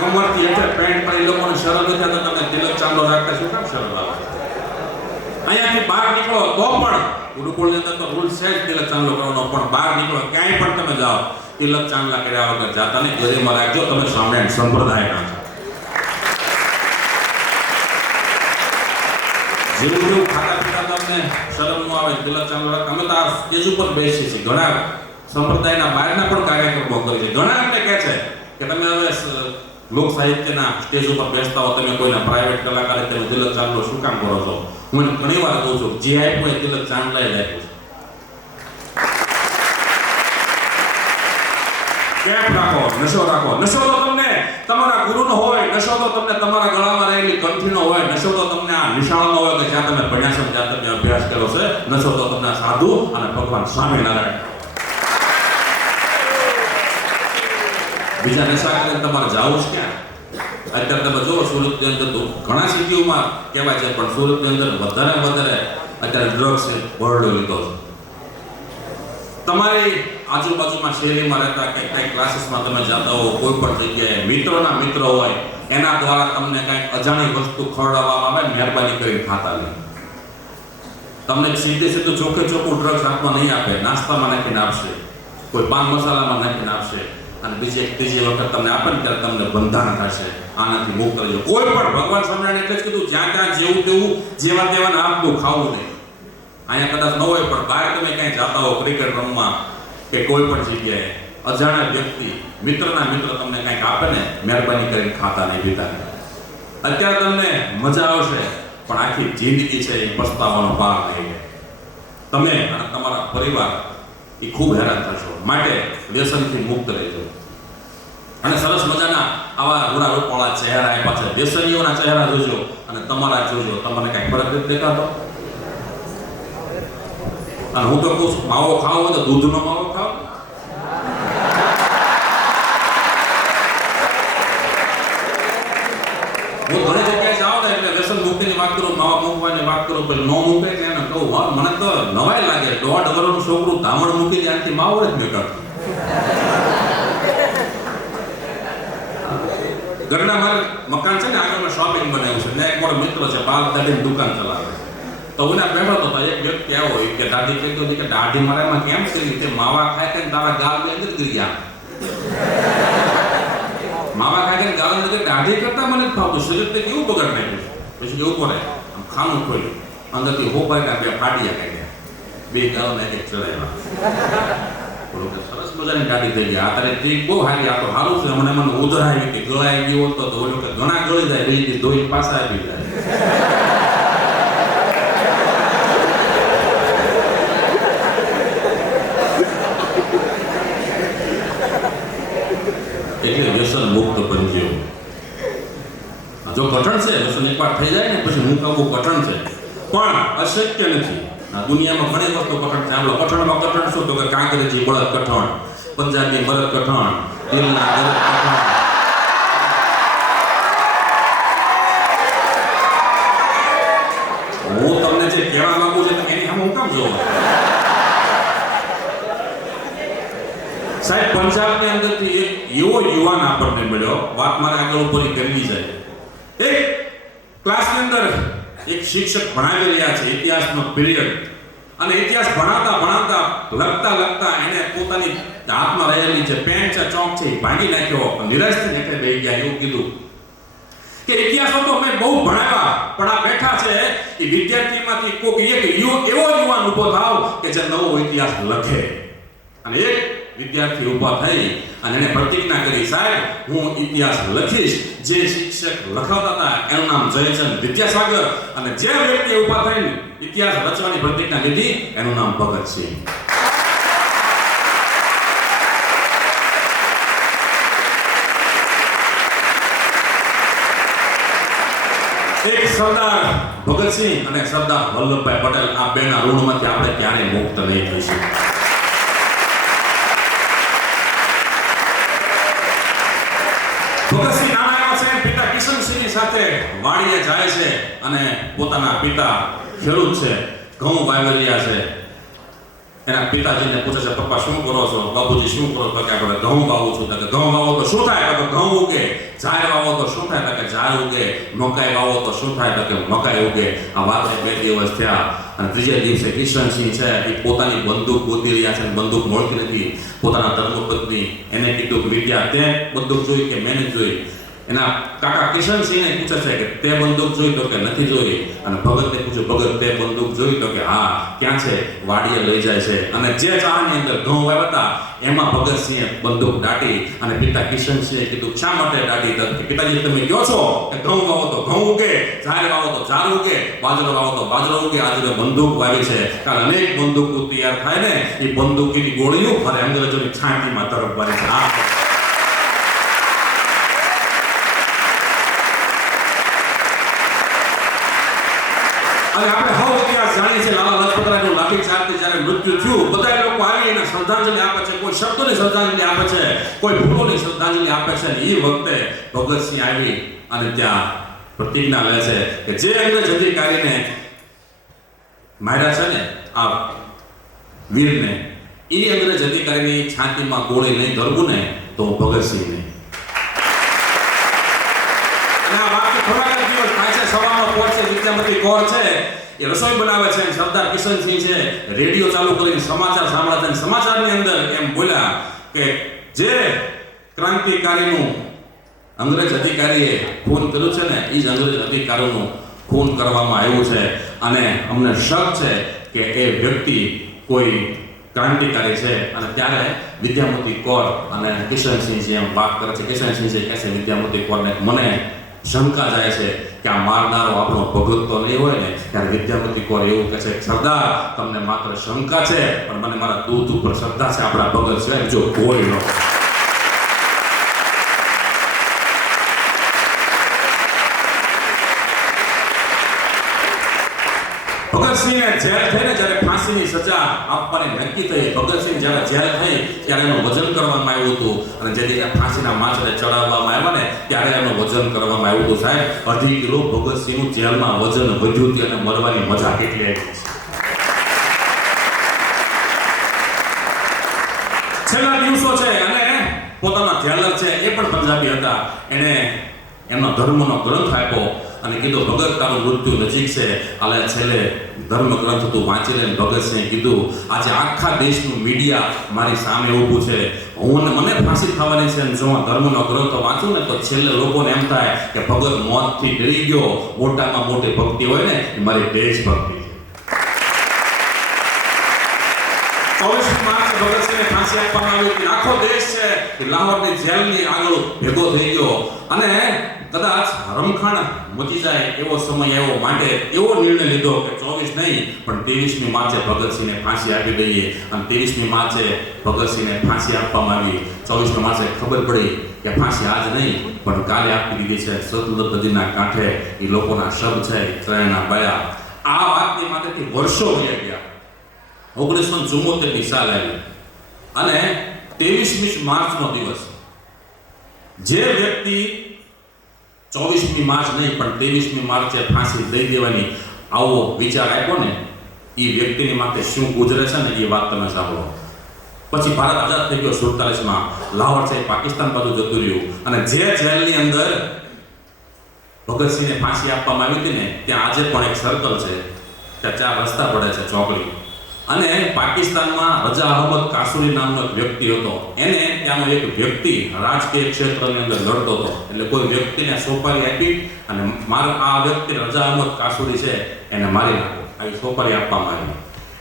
કમરથી હેઠે પેન્ટ પર એ લોકોને શરમ નથી આવતી. તમે તિલક ચાંદલો રાખતા શું કામ શરમ આવે? અહીંયાથી બહાર નીકળો તો પણ ગુરુકુળની અંદર તો રૂલ છે જ તિલક ચાંદલો કરવાનો, પણ બહાર નીકળો ક્યાંય પણ તમે જાઓ તિલક ચાંદલા કર્યા વગર જાતા નહીં. ગરીમાં રાખજો, તમે સ્વામિનારાયણ સંપ્રદાયના છો. જેવું જેવું ખાતા પીતા તમને શરમ ન આવે, તિલક ચાંદલો અમે તો આ સ્ટેજ ઉપર બેસીએ છીએ, ઘણા સંપ્રદાયના બહારના પણ કાર્યક્રમો કરીએ છીએ. ઘણા એમને કહે છે કે તમે હવે લોક સાહિત્યના સ્ટેજ ઉપર બેસતા હો, તમે કોઈના પ્રાઇવેટ કલાકારે તમે તિલક ચાંદલો શું કામ કરો છો? હું ઘણી વાર કહું છું જે આપ્યું એ તિલક ચાંદલા જ આપ્યું છે. કેમ રાખો? નશો રાખો. નશો તો તમને તમારા ગુરુનો હોય, નશો તો તમને તમારા ગળામાં રહેલી કંઠીનો હોય, નશો તો તમને આ નિશાળનો હોય કે જ્યાં તમે ભણ્યા છો, જ્યાં તમે અભ્યાસ કર્યો છે. નશો તો તમને સાધુ અને ભગવાન સ્વામિનારાયણ. બીજા નશા કરીને તમારે જાવું જ ક્યાં? અત્યારે તમે જો સુરતની અંદર તો ઘણા સિટીઓમાં કહેવાય છે, પણ સુરતની અંદર વધારે અત્યારે ડ્રગ્સ ભરડો લીધો છે. તમારી આજુબાજુમાં શેરીમાં રહેતા કંઈક ક્લાસીસમાં તમે જતા હો, કોઈ પણ જગ્યાએ મિત્રોના મિત્ર હોય, એના દ્વારા તમને કંઈક અજાણી વસ્તુ ખવડાવવામાં આવે, મહેરબાની કરીને ખાતા નહીં. તમને સીધું ચોખ્ખું ડ્રગ્સ હાથમાં નહીં આપે, નાસ્તામાં નાખીને આપશે, કોઈ પાન મસાલામાં નાખીને આપશે, અને ત્રીજી વખત તમને આપે ને ત્યારે તમને બંધાણ થશે, આનાથી મુક્ત રહેજો. કોઈ પણ ભગવાન સ્વામિનારાયણ એટલે જ કીધું જ્યાં ત્યાં જેવું તેવું જેવા તેવા આપનું ખાવું નહીં. અહીંયા કદાચ ન હોય પણ બહાર તમે ક્યાંય જતા હો ક્રિકેટ રમવા કે કોઈ પણ જગ્યાએ, અજાણ્યા વ્યક્તિ મિત્રના મિત્ર તમને કંઈક આપે ને, મહેરબાની કરીને ખાતા નહીં, પીતા નહીં. અત્યારે તમને મજા આવશે પણ આખી જિંદગી છે એ પસ્તાવાનો પાર નહીં. તમે અને તમારા પરિવાર એ ખૂબ હેરાન થશો. માટે વ્યસનથી મુક્ત રહેજો. અને સરસ મજાના આવા રૂડા રૂપાળા ચહેરા આપ્યા છે, વ્યસનીઓના ચહેરા જોજો અને તમારા જોજો, તમને કંઈક ફરક નથી દેખાતો? અને હું તો કહું છું માવો ખાવો હોય તો દૂધનો માવો ખાઓ. હું ઘણી જગ્યાએ જાઉં ને એટલે વ્યસન મુક્તિની વાત કરું, માવા મૂકવાની વાત કરું, પછી ન મૂકે એટલે એને કહું હા મને તો નવાઈ લાગે, 1.5 વર્ષનું છોકરું ધામણ મૂકી ત્યાંથી માવો જ નીકળતું. ઘરના મારે મકાન છે ને આગળમાં શોપિંગ બનાવ્યું છે, ને એક મારો મિત્ર છે બાલ દાઢીની દુકાન ચલાવે. તો હું બેઠો હતો એક વ્યક્તિ આવ્યો કે દાઢી કહી હતી કે દાઢી મારામાં કેમ કરી તે માવા ખાય કે તારા ગાલ ની અંદર ગઈ ગયા. માવા ખાય કે ગાલ અંદર દાઢી કરતા મને ફાવતું, શરીર તે કેવું બગાડ નાખ્યું. પછી કેવું પડે આમ ખાનું ખોલ્યું, અંદરથી હોપાઈ બે ફાટિયા કાઢ્યા, બે ગાલ ને એક ચડાવ્યા. સરસ મજાની દાઢી થઈ ગયા. આ તારે ટ્રીક બહુ હારી, આ તો સારું છે. મને ઉધર આવી કે ગળાઈ ગયો તો ઓલું કે ઘણા ગળી જાય, બીજી ધોઈ પાછા આપી જાય. એટલે વ્યસન મુક્ત બનજો. જો કઠણ છે વ્યસન એકવાર થઈ જાય ને પછી મુકાવવું કઠણ છે, પણ અશક્ય નથી. આ દુનિયામાં ઘણી વસ્તુ કઠણ છે. આપણો કઠણમાં કઠણ શું તો કે કાંકરેજી બળદ કઠણ, પંજાબી બળદ કઠણ, દિલના બળદ કઠણ. હું તમને જે કહેવા માંગુ છું એની સામે હું કામ જોઉં? સાહેબ પંજાબની અંદરથી એક એવો યુવાન આપણને મળ્યો, વાત મારે આગળ ઉપર કરવી જાય. એક ક્લાસની અંદર એક શિક્ષક ભણાવી રહ્યા છે ઇતિહાસનો પીરિયડ, અને ઇતિહાસ ભણાવતા લખતા એને પોતાની હાથમાં રહેલી જે પેન છે ચોક છે એ ભાંગી નાખ્યો, નિરાશથી નીકળે બેસી ગયા. એવું કીધું કે ઇતિહાસ તો અમે બહુ ભણાવ્યા પણ આ બેઠા છે એ વિદ્યાર્થીમાંથી કોઈ એક એવો યુવાન ઊભો થાવ કે જે નવો ઇતિહાસ લખે. અને એક વિદ્યાર્થી ઊભા થઈ અને એને પ્રતિજ્ઞા કરી, સાહેબ હું ઇતિહાસ લખીશ. જે શિક્ષક લખાવતા હતા એનું નામ જયચંદ વિદ્યાસાગર, અને જે વ્યક્તિ ઊભા થઈને ઇતિહાસ રચવાની પ્રતિજ્ઞા લીધી એનું નામ ભગતસિંહ. સરદાર ભગતસિંહ અને સરદાર વલ્લભભાઈ પટેલ આ બેના ઋણમાંથી આપણે ક્યારેય મુક્ત નહીં થઈશું. ભગતસિંહ નાના છે, પિતા કિશનસિંહની સાથે વાડીએ જાય છે અને પોતાના પિતા ખેડૂત છે, ઘઉં વાવી રહ્યા છે. એના પિતાજીને પૂછે છે, પપ્પા શું કરો છો? બાબુજી શું કરો છો? કે આપણે ઘઉં વાવું છું. કે ઘઉં વાવો તો શું થાય? તો ઘઉં ઉગે. ઝાડ વાવો તો શું થાય? કે ઝાડ ઉગે. મકાઈ વાવો તો શું થાય? કે મકાઈ ઉગે. આ વાતે 2 દિવસ થયા અને ત્રીજે દિવસે કિશનસિંહ છે એ પોતાની બંદૂક ગોતી રહ્યા છે, બંદૂક મળતી નથી. પોતાના ધર્મપત્ની એને કીધું કે વિદ્યા તે બંદૂક જોઈ કે મેં નથી જોઈ? એના કાકા કિશનસિંહને પૂછે છે કે તે બંદૂક જોઈ? તો કે નથી જોઈ. અને ભગતને પૂછ્યું, ભગત તે બંદૂક જોઈ? તો કે હા. ક્યાં છે? વાડીએ લઈ જાય છે અને જે ચાળની અંદર ઘઉં વાવ્યા હતા એમાં ભગતસિંહે બંદૂક દાટી અને પિતા કિશનસિંહે કીધું, શા માટે દાટી? તો પિતાજી તમે કહો છો કે ઘઉં વાવો તો ઘઉં ઉગે, ઝાડ વાવો તો ઝાડ ઉગે, બાજરો વાવો તો બાજરો ઉગે. આજે બંદૂક વાવી છે કારણ અનેક બંદૂકો તૈયાર થાય ને એ બંદૂકની ગોળીઓ ફરે અંગ્રેજોની છાતીમાં તરફ ભરે છે. અને આપણે હવ ઇતિહાસ જાણીએ છીએ. લાલા લજપત રાયનું લાઠી ચાર્જથી જ્યારે મૃત્યુ થયું, બધા લોકો આવી એને શ્રદ્ધાંજલિ આપે છે. કોઈ શબ્દોની શ્રદ્ધાંજલિ આપે છે, કોઈ ફૂલોની શ્રદ્ધાંજલિ આપે છે. અને એ વખતે ભગતસિંહ આવી અને ત્યાં પ્રતિજ્ઞા લે છે કે જે અંગ્રેજ અધિકારીને માર્યા છે ને આ વીરને, એ અંગ્રેજ અધિકારીની છાતીમાં ગોળી નહીં ધરવું ને તો હું ભગતસિંહ નહીં. અને આ વાતથી થોડાક દિવસ થાય છે. સવારમાં પહોંચે વિદ્યામતી કૌર છે એ રસોઈ બનાવે છે. સરદાર કિશનસિંહ છે રેડિયો ચાલુ કરીને સમાચાર સાંભળે છે. સમાચારની અંદર એમ બોલ્યા કે જે ક્રાંતિકારીનું અંગ્રેજ અધિકારીએ ખૂન કર્યું છે ને એ જ અંગ્રેજ અધિકારીનું ખૂન કરવામાં આવ્યું છે અને અમને શક છે કે એ વ્યક્તિ કોઈ ક્રાંતિકારી છે. અને ત્યારે વિદ્યામતી કૌર અને કિશનસિંહ એમ વાત કરે છે. કિશનસિંહ કહે છે વિદ્યામતી કૌરને, મને શંકા જાય છે કે આ મારનારો આપણો ભગત તો નહીં હોય ને? ત્યારે વિદ્યામતી કૌર એવું કહે છે, સરદાર તમને માત્ર શંકા છે પણ મને મારા દૂધ ઉપર શ્રદ્ધા છે, આપણા ભગત સિવાય જો કોઈ ન. ભગતસિંહને જેલ થઈને જ્યારે ફાંસીની સજા આપવાની નક્કી થઈ, ભગતસિંહ જ્યારે જેલ થઈ ત્યારે એનું વજન કરવામાં આવ્યું હતું અને જે રીતે ફાંસીના માછડે ચડાવવામાં આવ્યા ને ત્યારે એનું વજન કરવામાં આવ્યું હતું. સાહેબ 2.5 કિલો ભગતસિંહનું જેલમાં વજન વધ્યું હતું અને મરવાની મજા કેટલી આવી છે. છેલ્લા દિવસો છે અને પોતાના જેલર છે એ પણ પંજાબી હતા. એને એમનો ધર્મનો ગ્રંથ આપ્યો અને કીધું ભગત તારું મૃત્યુ નજીક છે, આલે છેલ્લે ધર્મ ગ્રંથ તું વાંચી લે. ભગતસિંહે કીધું આજે આખા દેશનું મીડિયા મારી સામે ઊભું છે, મને ફાંસી થવાની છે. જો આ ધર્મનો ગ્રંથ વાંચું ને તો છેલ્લે લોકોને એમ થાય કે ભગત મોતથી ડરી ગયો. મોટામાં મોટી ભક્તિ હોય ને એ મારી દેશભક્તિ છે. 24 માર્ચે ભગતસિંહને ફાંસી આપવામાં આવી હતી. આખો દેશ છે કે લાહોરની જેલની આગળ ભેગો થઈ ગયો અને કદાચ રમખાણ મચી જાય એવો સમય આવ્યો માટે એવો નિર્ણય લીધો કે 24 નહીં પણ 23મી માર્ચે ભગતસિંહને ફાંસી આપી દઈએ. અને 23મી માર્ચે ભગતસિંહને ફાંસી આપવામાં આવી. 24મી માર્ચે ખબર પડી કે ફાંસી આજ નહીં પણ કાલે આપી દીધી છે. સતલુજ નદીના કાંઠે એ લોકોના શબ છે ત્રણેયના બળ્યા. આ વાતની માટેથી વર્ષો વહી ગયા. 1974ની સાલ આવી અને 23મી માર્ચનો દિવસ જે વ્યક્તિ 24મી માર્ચ નહીં પણ 23મી માર્ચે ફાંસી દઈ દેવાની આવો વિચાર આપ્યો ને એ વ્યક્તિની માટે શું ગુજરે છે ને એ વાત તમે સાંભળો. પછી ભારત આઝાદ થઈ ગયો 47માં. લાહોર છે પાકિસ્તાન બાજુ જતું રહ્યું અને જે જેલની અંદર ભગતસિંહને ફાંસી આપવામાં આવી હતી ને ત્યાં આજે પણ એક સર્કલ છે, ત્યાં 4 રસ્તા પડે છે ચોકડી. અને પાકિસ્તાનમાં રજા અહમદ કાસુરી નામનો એક વ્યક્તિ હતો. એને ત્યાંનો એક વ્યક્તિ રાજકીય ક્ષેત્રની અંદર લડતો હતો. એટલે કોઈ વ્યક્તિને સોપારી આપી અને આ વ્યક્તિ રજા અહમદ કાસુરી છે એને મારી નાખો આવી સોપારી આપવામાં આવી.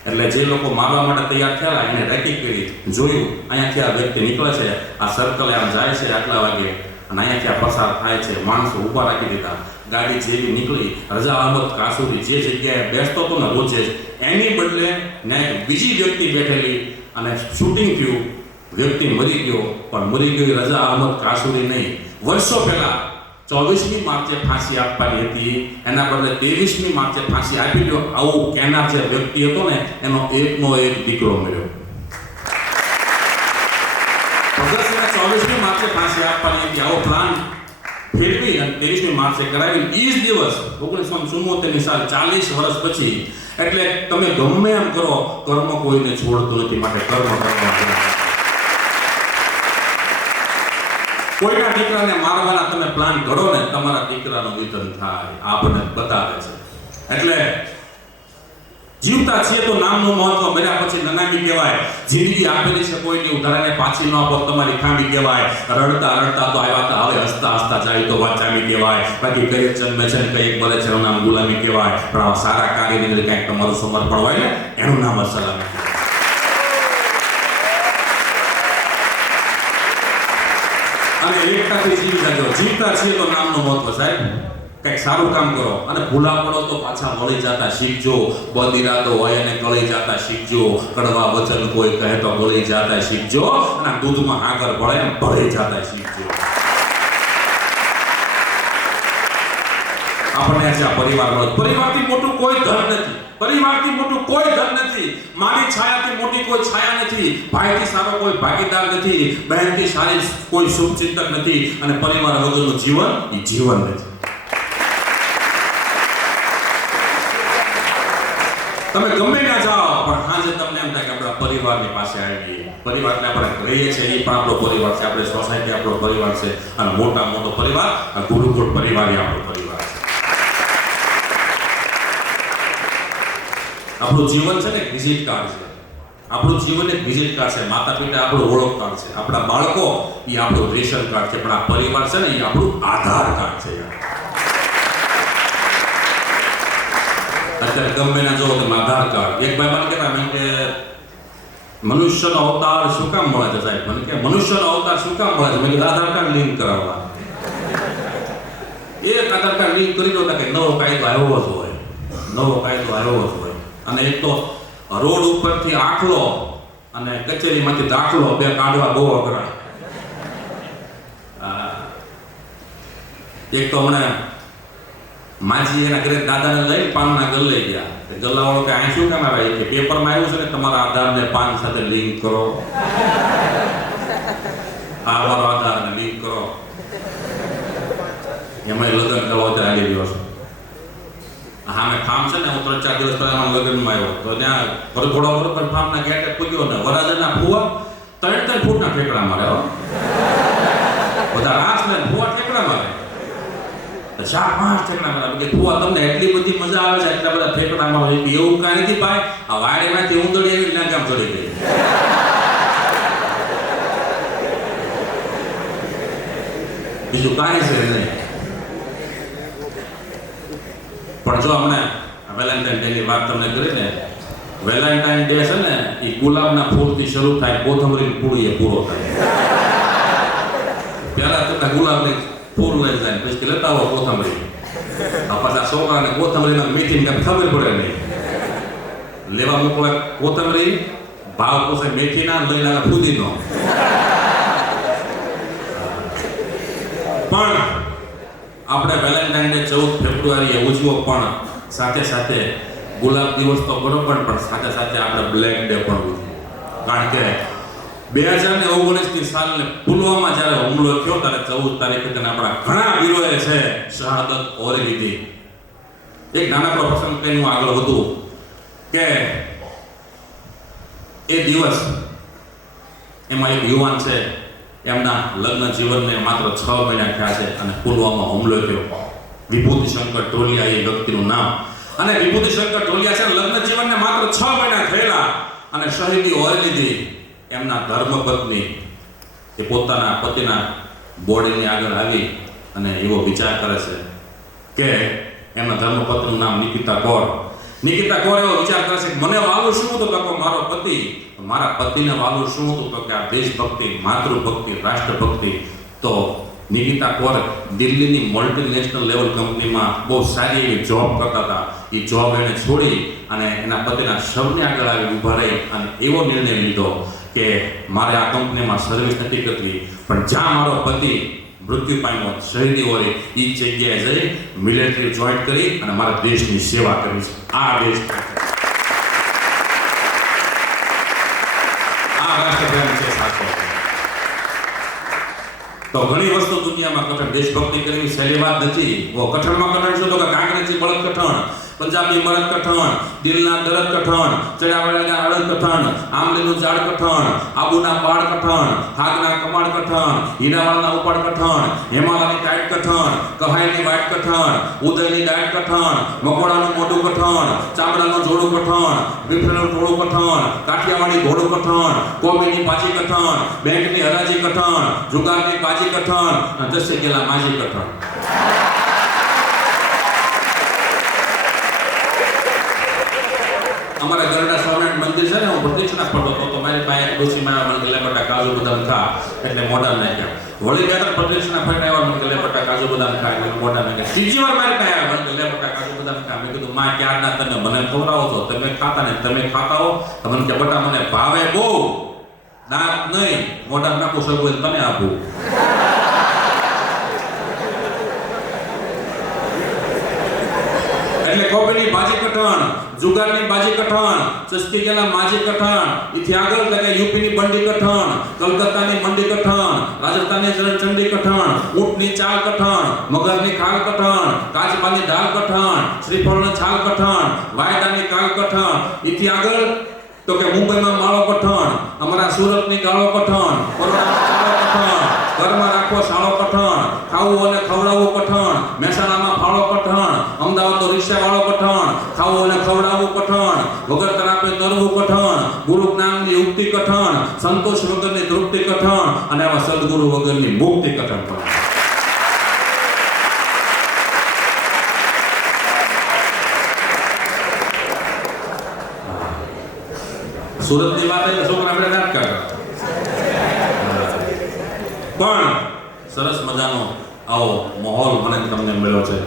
એટલે જે લોકો મારવા માટે તૈયાર થયેલા એને રેકી કરી જોયું અહીંયાથી આ વ્યક્તિ નીકળે છે, આ સર્કલે આમ જાય છે આટલા વાગે અને અહીંયાથી આ પસાર થાય છે. માણસો ઊભા રાખી દીધા. ગાડી જેવી નીકળી, રજા અહમદ કાસુરી જે જગ્યાએ બેસતો હતો ને રોજે એની બદલે ને બીજી વ્યક્તિ બેઠેલી અને શૂટિંગ થયું. વ્યક્તિ મરી ગયો પણ મરી ગયો રજા અહમદ કાસુરી નહીં. વર્ષો પહેલા 24મી માર્ચે ફાંસી આપવાની હતી, એના બદલે 23મી માર્ચે ફાંસી આપી દો, આવું કહેનાર જે વ્યક્તિ હતો ને એનો એકનો એક દીકરો મળ્યો. ભગતસિંહને 24મી માર્ચે ફાંસી આપવાની હતી, આવો પ્લાન ફેરવી અને 23મી માર્ચે કરાવી. એ જ દિવસ 1974ની સાલ, 40 વર્ષ પછી. એટલે તમે ગમે એમ કરો, કર્મ કોઈને છોડતું નથી, માટે કર્મ કરવા. કોઈના દીકરાને મારવાના તમે પ્લાન કરો ને, તમારા દીકરાનું નિધન થાય, આપણને બતાવે છે. એટલે જીવતા છીએ તો નામનું મહત્વ, મર્યા પછી નનામી કહેવાય. જિંદગી આપેલી છે કોઈની ઉધારાને પાછી ન આપો, તમારી ખામી કહેવાય. રડતા રડતા તો આવ્યા હતા, હવે હસતા હસતા જાય તો વાચામી કહેવાય. બાકી કઈ જન્મે છે ને કઈ મળે છે એનું નામ ગુલામી કહેવાય. પણ આવા સારા કાર્યની અંદર કંઈક તમારું સમર્પણ હોય ને, એનું નામ સલામી. અને એકતાથી જીવી જાજો. જીવતા છીએ તો નામનું મહત્વ સાહેબ. કંઈક સારું કામ કરો અને ભૂલા પડો તો પાછા વળી જતા શીખજો. બદિરાતો હોય અને કળી જતા શીખજો. કડવા વચન કોઈ કહે તો ગળી જતા શીખજો. અને દૂધમાં આગળ ભળે એમ ભળી જતા શીખજો. આપણને છે પરિવાર મળે. પરિવારથી મોટું કોઈ ધન નથી. પરિવારથી મોટું કોઈ ધન નથી. માની છાયાથી મોટી કોઈ છાયા નથી. ભાઈથી સારો કોઈ ભાગીદાર નથી. બહેનથી સારી કોઈ શુભચિંતક નથી. અને પરિવાર વગરનું જીવન એ જીવન નથી. તમે ગમે ત્યાં જાઓ પણ સાંજે તમને એમ થાય કે આપણા પરિવારની પાસે આવી ગઈએ. પરિવારને આપણે રહીએ છીએ એ પણ આપણો પરિવાર છે. આપણે સોસાયટી આપણો પરિવાર છે. અને મોટા મોટો પરિવાર આ ગુરુકુળ પરિવાર એ આપણો પરિવાર છે. આપણું જીવન છે ને એક વિઝિટ કાર્ડ છે. આપણું જીવન એક વિઝિટ કાર્ડ છે. માતા પિતા આપણું ઓળખ કાર્ડ છે. આપણા બાળકો એ આપણું રેશન કાર્ડ છે. પણ આ પરિવાર છે ને એ આપણું આધાર કાર્ડ છે. અત્યારે ગમે ના જોવો તમે આધાર કાર્ડ. એક ભાઈ મને કહેતા મેં કે મનુષ્યનો અવતાર શું કામ મળે છે સાહેબ? મને કે મનુષ્યનો અવતાર શું કામ મળે છે? મેં કીધું આધાર કાર્ડ લિંક કરાવવા. એક આધાર કાર્ડ લિંક કરી દો કે નવો કાયદો આવ્યો જ હોય. નવો કાયદો આવ્યો જ હોય. અને એક તો રોડ ઉપરથી આખલો અને કચેરીમાંથી દાખલો બે કાઢવા બહુ અઘરા. એક તો હમણાં માજી એના ઘરે દાદાને લઈ પાનના ગલ લઈ ગયા. ગલ્લાવાળો કે અહીં શું કામ આવે? કે પેપરમાં આવ્યું છે ને તમારા આધારને પાન સાથે લિંક કરો. આ મારો આધારને લિંક કરો. એમાં લગ્ન કરવા ત્યારે આવી ગયો છું. હા મેં ફાર્મ છે ને, હું 3-4 દિવસ પહેલા લગ્નમાં આવ્યો તો ત્યાં થોડા વર્ષ ફાર્મના ગેટે પૂગ્યો ને વરાજના ફુવા 3-3 ફૂટના ઠેકડા મારે. બધા રાસ ને ફુવા ઠેકડા મારે. 4-5 ઠેકડા મારે. કે ફુવા તમને એટલી બધી મજા આવે છે એટલા બધા ઠેકડા મારે. એવું કાંઈ નથી ભાઈ. આ વાડીમાંથી ઊંધડી એવી નાકામ ચડી ગઈ. બીજું કાંઈ છે નહીં. પણ જો અમને વેલેન્ટાઇન ડે ની વાત તમને કરી ને, વેલેન્ટાઇન ડે છે ને એ ગુલાબના ફૂલથી શરૂ થાય, કોથમરીનું ફૂલ એ પૂરો થાય. પહેલા તો ગુલાબની ફૂલ લઈ જાય પછી લેતા આવો કોથમરી. પાછા છોકરાને કોથમરીના મીઠી ને ખબર પડે નહીં. લેવા મોકલે કોથમરી, ભાવ પૂછે મેથીના, લઈ લાગે ફૂદીનો. પણ આપણે વેલેન્ટાઇન ડે 14 ફેબ્રુઆરીએ ઉજવો, પણ સાથે સાથે ગુલાબ દિવસ તો બરોબર, પણ સાથે સાથે આપણે બ્લેક ડે પણ ઉજવો. કારણ કે 2019ની સાલને પુલવામા જ્યારે હુમલો થયો ત્યારે 14 તારીખે આપણા ઘણા વીરોએ છે શહાદત ઓરી લીધી. એક નાનકડો પ્રસંગ કહીને હું આગળ વધું કે એ દિવસ એમાં એક યુવાન છે, એમના લગ્ન જીવનને માત્ર 6 મહિના થયા છે અને પુલવામા હુમલો થયો. વિભૂતિશંકર ઢોલિયા એ વ્યક્તિનું નામ. અને વિભૂતિશંકર ઢોલિયા છે લગ્ન જીવનને માત્ર 6 મહિના થયેલા અને શહીદી ઓરી લીધી. એમના ધર્મપત્ની એ પોતાના પતિના બોડીની આગળ આવી અને એવો વિચાર કરે છે કે એમના ધર્મપત્નીનું નામ નિકિતા કૌર. નિકિતા કૌર એવો વિચાર કરે છે કે મને વાલું શું હતું તો મારો પતિ, મારા પતિને વાલું શું હતું તો કે આ દેશભક્તિ, માતૃભક્તિ, રાષ્ટ્રભક્તિ. તો નિકિતા કૌર દિલ્હીની મલ્ટીનેશનલ લેવલ કંપનીમાં બહુ સારી એવી જોબ કરતા હતા. એ જોબ એને છોડી અને એના પતિના શવની આગળ આવી ઊભા રહી અને એવો નિર્ણય લીધો કે મારે આ કંપનીમાં સર્વિસ નથી કરવી, પણ જ્યાં મારો પતિ મૃત્યુ પામ્યો શહીદીઓએ એ જગ્યાએ જઈ મિલિટરી જોઈન કરી અને મારા દેશની સેવા કરી છે. આ દેશ આ રાષ્ટ્રપ્રેમ છે સાચો. તો ઘણી વસ્તુ દુનિયામાં કઠણ, દેશભક્તિ કરવી સહેલી વાત નથી. કઠણમાં કઠણ શું તો કે કાંકરેજી બળદ કઠણ, પંજાબી મરદ કઠણ, દિલના દરદ કઠણ, ચડાવેલા અડદ કઠણ, આમલીનું ઝાડ કઠણ, આબુના પાડ કઠણ, હાગના કમાડ કઠણ, હીરાવાળના ઉપાડ કઠણ, હિમાલયની ટાઈટ કઠણ, કહાઈની વાઈટ કઠણ, ઉદયની ડાયટ કઠણ, મકોડાનું મોઢું કઠણ, ચામડાનું જોડું કઠણ, બીફળનું ટોળું કઠણ, કાઠિયાવાડી ઘોડું કઠણ, કોબીની પાછી કઠણ, બેંકની હરાજી કઠણ, જુગારની બાજી કઠણ, અને દસે ગેલા માજી કઠણ. અમારા ગરડા સ્વામિનારાયણ મંદિર છે ને, હું પ્રદક્ષિણા ફરતો હતો તો મારી પાસે ડોશીમાં મને ગલે બટા કાજુ બદામ ખા એટલે મોઢા નાખ્યા. વળી બે ત્રણ પ્રદક્ષિણા ફરીને આવ્યા, મને ગલે બટા કાજુ બદામ ખા એટલે મોઢા નાખ્યા. ત્રીજી વાર મારી પાસે આવ્યા, મને ગલે બટા કાજુ બદામ ખા. મેં કીધું માં ક્યારના તમે મને ખવડાવો છો, તમે ખાતા ને તમે ખાતા હો તો મને કે બટા મને ભાવે બહુ, દાંત નહીં, મોઢા નાખું સગવડ તને આપું. એટલે કોબીની ભાજી કઠણ, જુગારની બાજી કઠણ, ચસ્કી ગેલા માજી કઠણ, ઇથી આગળ લગે યુપીની બંડી કઠણ, કલકત્તાની મંડી કઠણ, રાજસ્થાનની ચંડી કઠણ, ઊંટની ચાલ કઠણ, મગરની ખાલ કઠણ, કાચબાની ઢાલ કઠણ, શ્રીફળની છાલ કઠણ, વાયદાની કાલ કઠણ, ઇથી આગળ તો કે મુંબઈમાં માળો કઠણ, અમારા સુરતની ગાળો કઠણ, બરોડામાં ચાળો કઠણ, ઘરમાં રાખવો શાળો કઠણ, ખાવું અને ખવડાવવું કઠણ, મહેસાણામાં ફાળો કઠણ, અમદાવાદનો રિક્ષાવાળો કઠણ, ખાવું અને ખવડાવવું કઠણ, વગર તરાપે તરવું કઠણ, ગુરુ જ્ઞાનની યુક્તિ કઠણ, સંતોષ વગરની તૃપ્તિ કઠણ, અને આવા સદગુરુ વગરની મુક્તિ કઠણ પણ. સુરતની વાત એટલે છોકરા આપણે વાત કરતા પણ સરસ મજાનો આવો માહોલ મને તમને મળ્યો છે.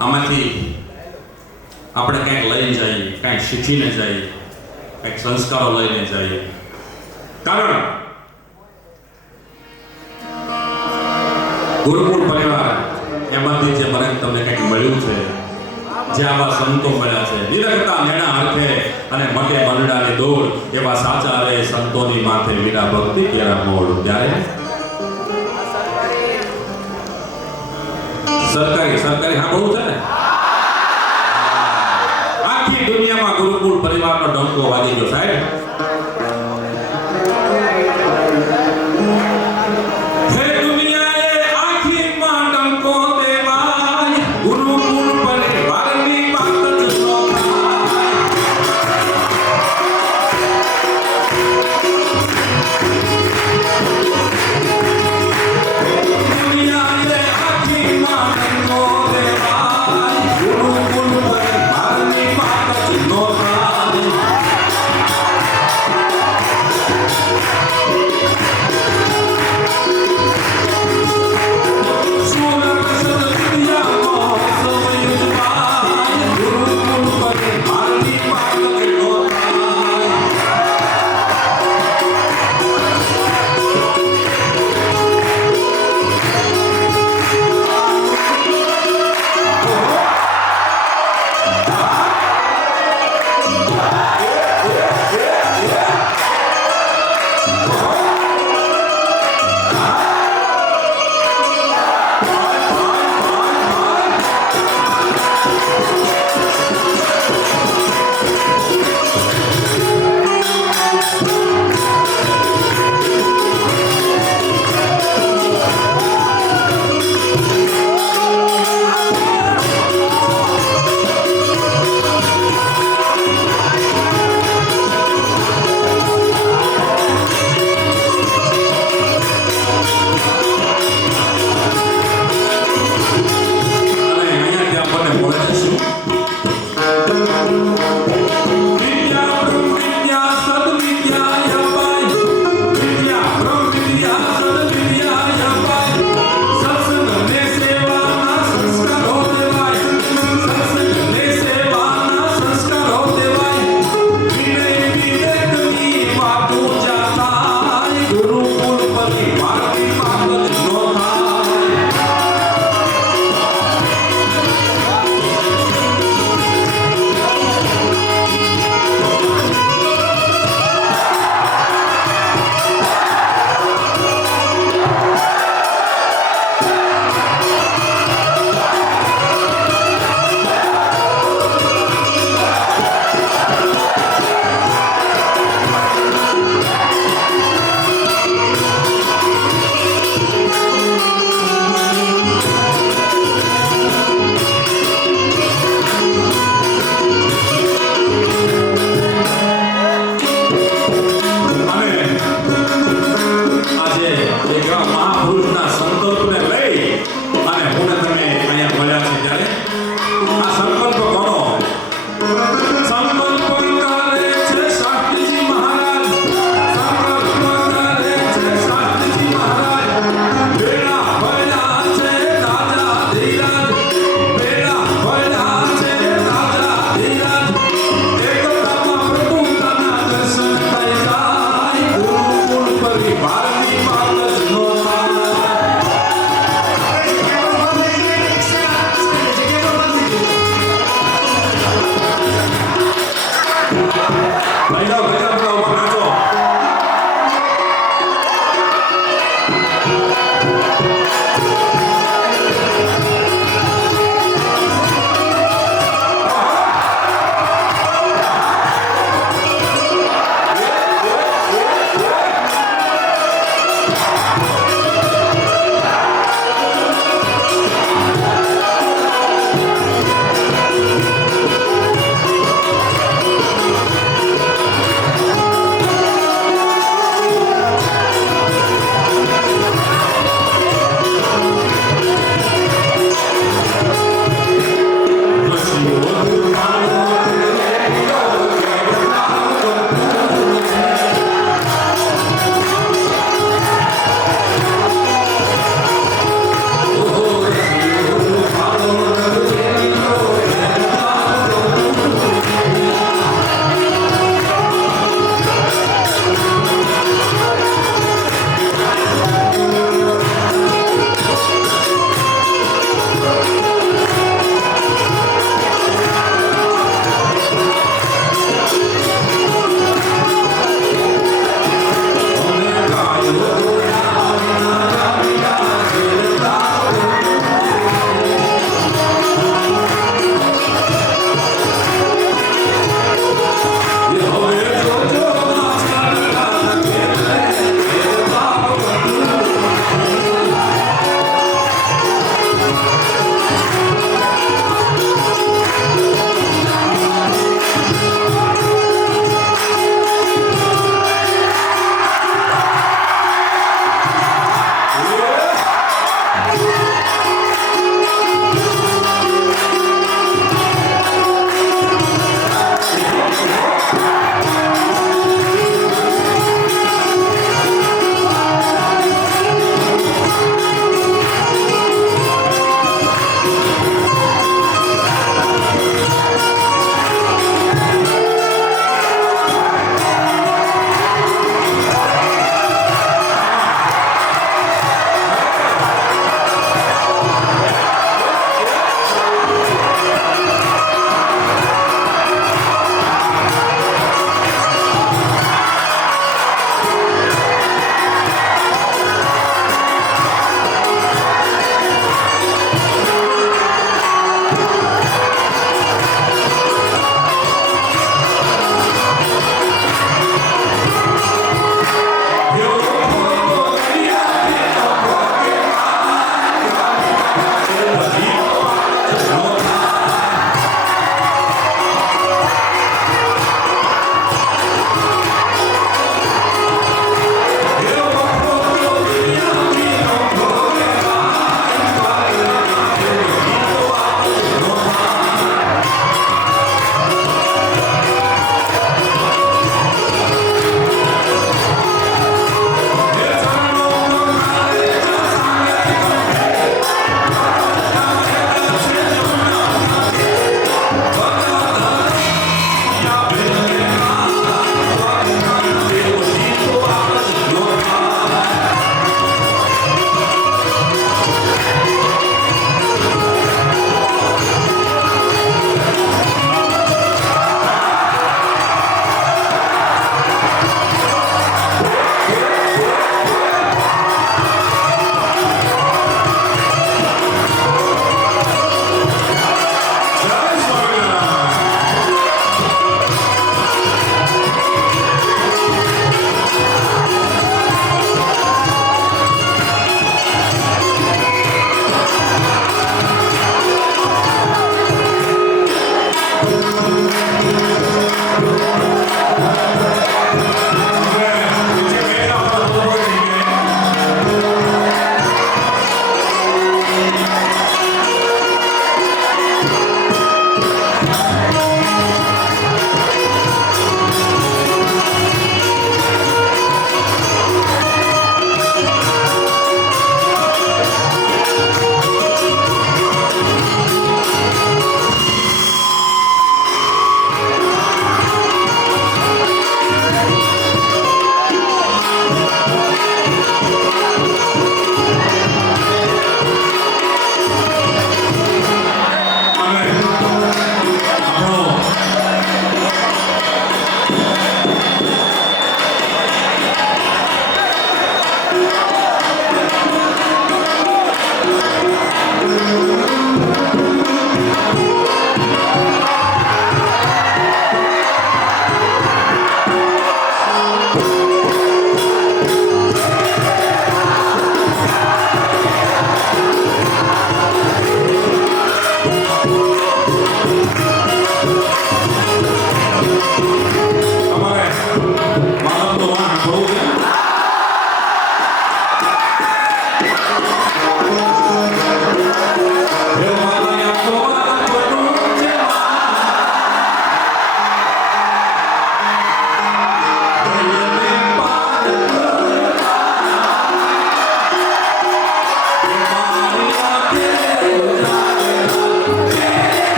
આમાંથી આપણે કંઈક લઈને જઈએ, કંઈક શીખીને જઈએ, કંઈક સંસ્કારો લઈને જઈએ. કારણ ગુરુકુળ પરિવાર એમાંથી જે મને તમને કંઈક મળ્યું છે, જે આવા સંતો મળ્યા છે, નિરખતા નેણા હાથે અને મટે મંડળાની દોડ, એવા સાચા રે સંતોની માથે વીણા ભક્તિ કેરા મોડ. ત્યારે સરકારી સાંભળવું છે ને, આખી દુનિયામાં ગુરુકુળ પરિવારનો ડંકો વાગી ગયો સાહેબ.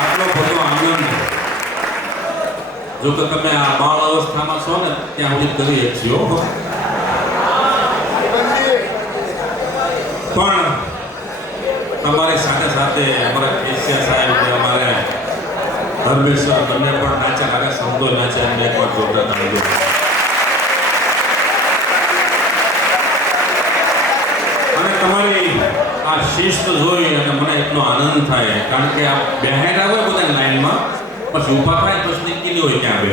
આટલો બધો આનંદ જો કે તમે આ બાળ અવસ્થામાં છો ને ત્યાં સુધી કરી છીએ પણ તમારી સાથે સાથે અમારા કેશિયા સાહેબ કે અમારે ધર્મેશ્વર બંને પણ નાચ્યા લાગે સમજો નાચ્યા અને એક વાર જોરદાર તાળી અને તમારી આ શિસ્ત જોઈ અને મને એટલો આનંદ થાય કારણ કે આ બેહેરા હોય પોતાની લાઈનમાં પછી ઊભા થાય પછી નીકળી હોય ત્યાં બે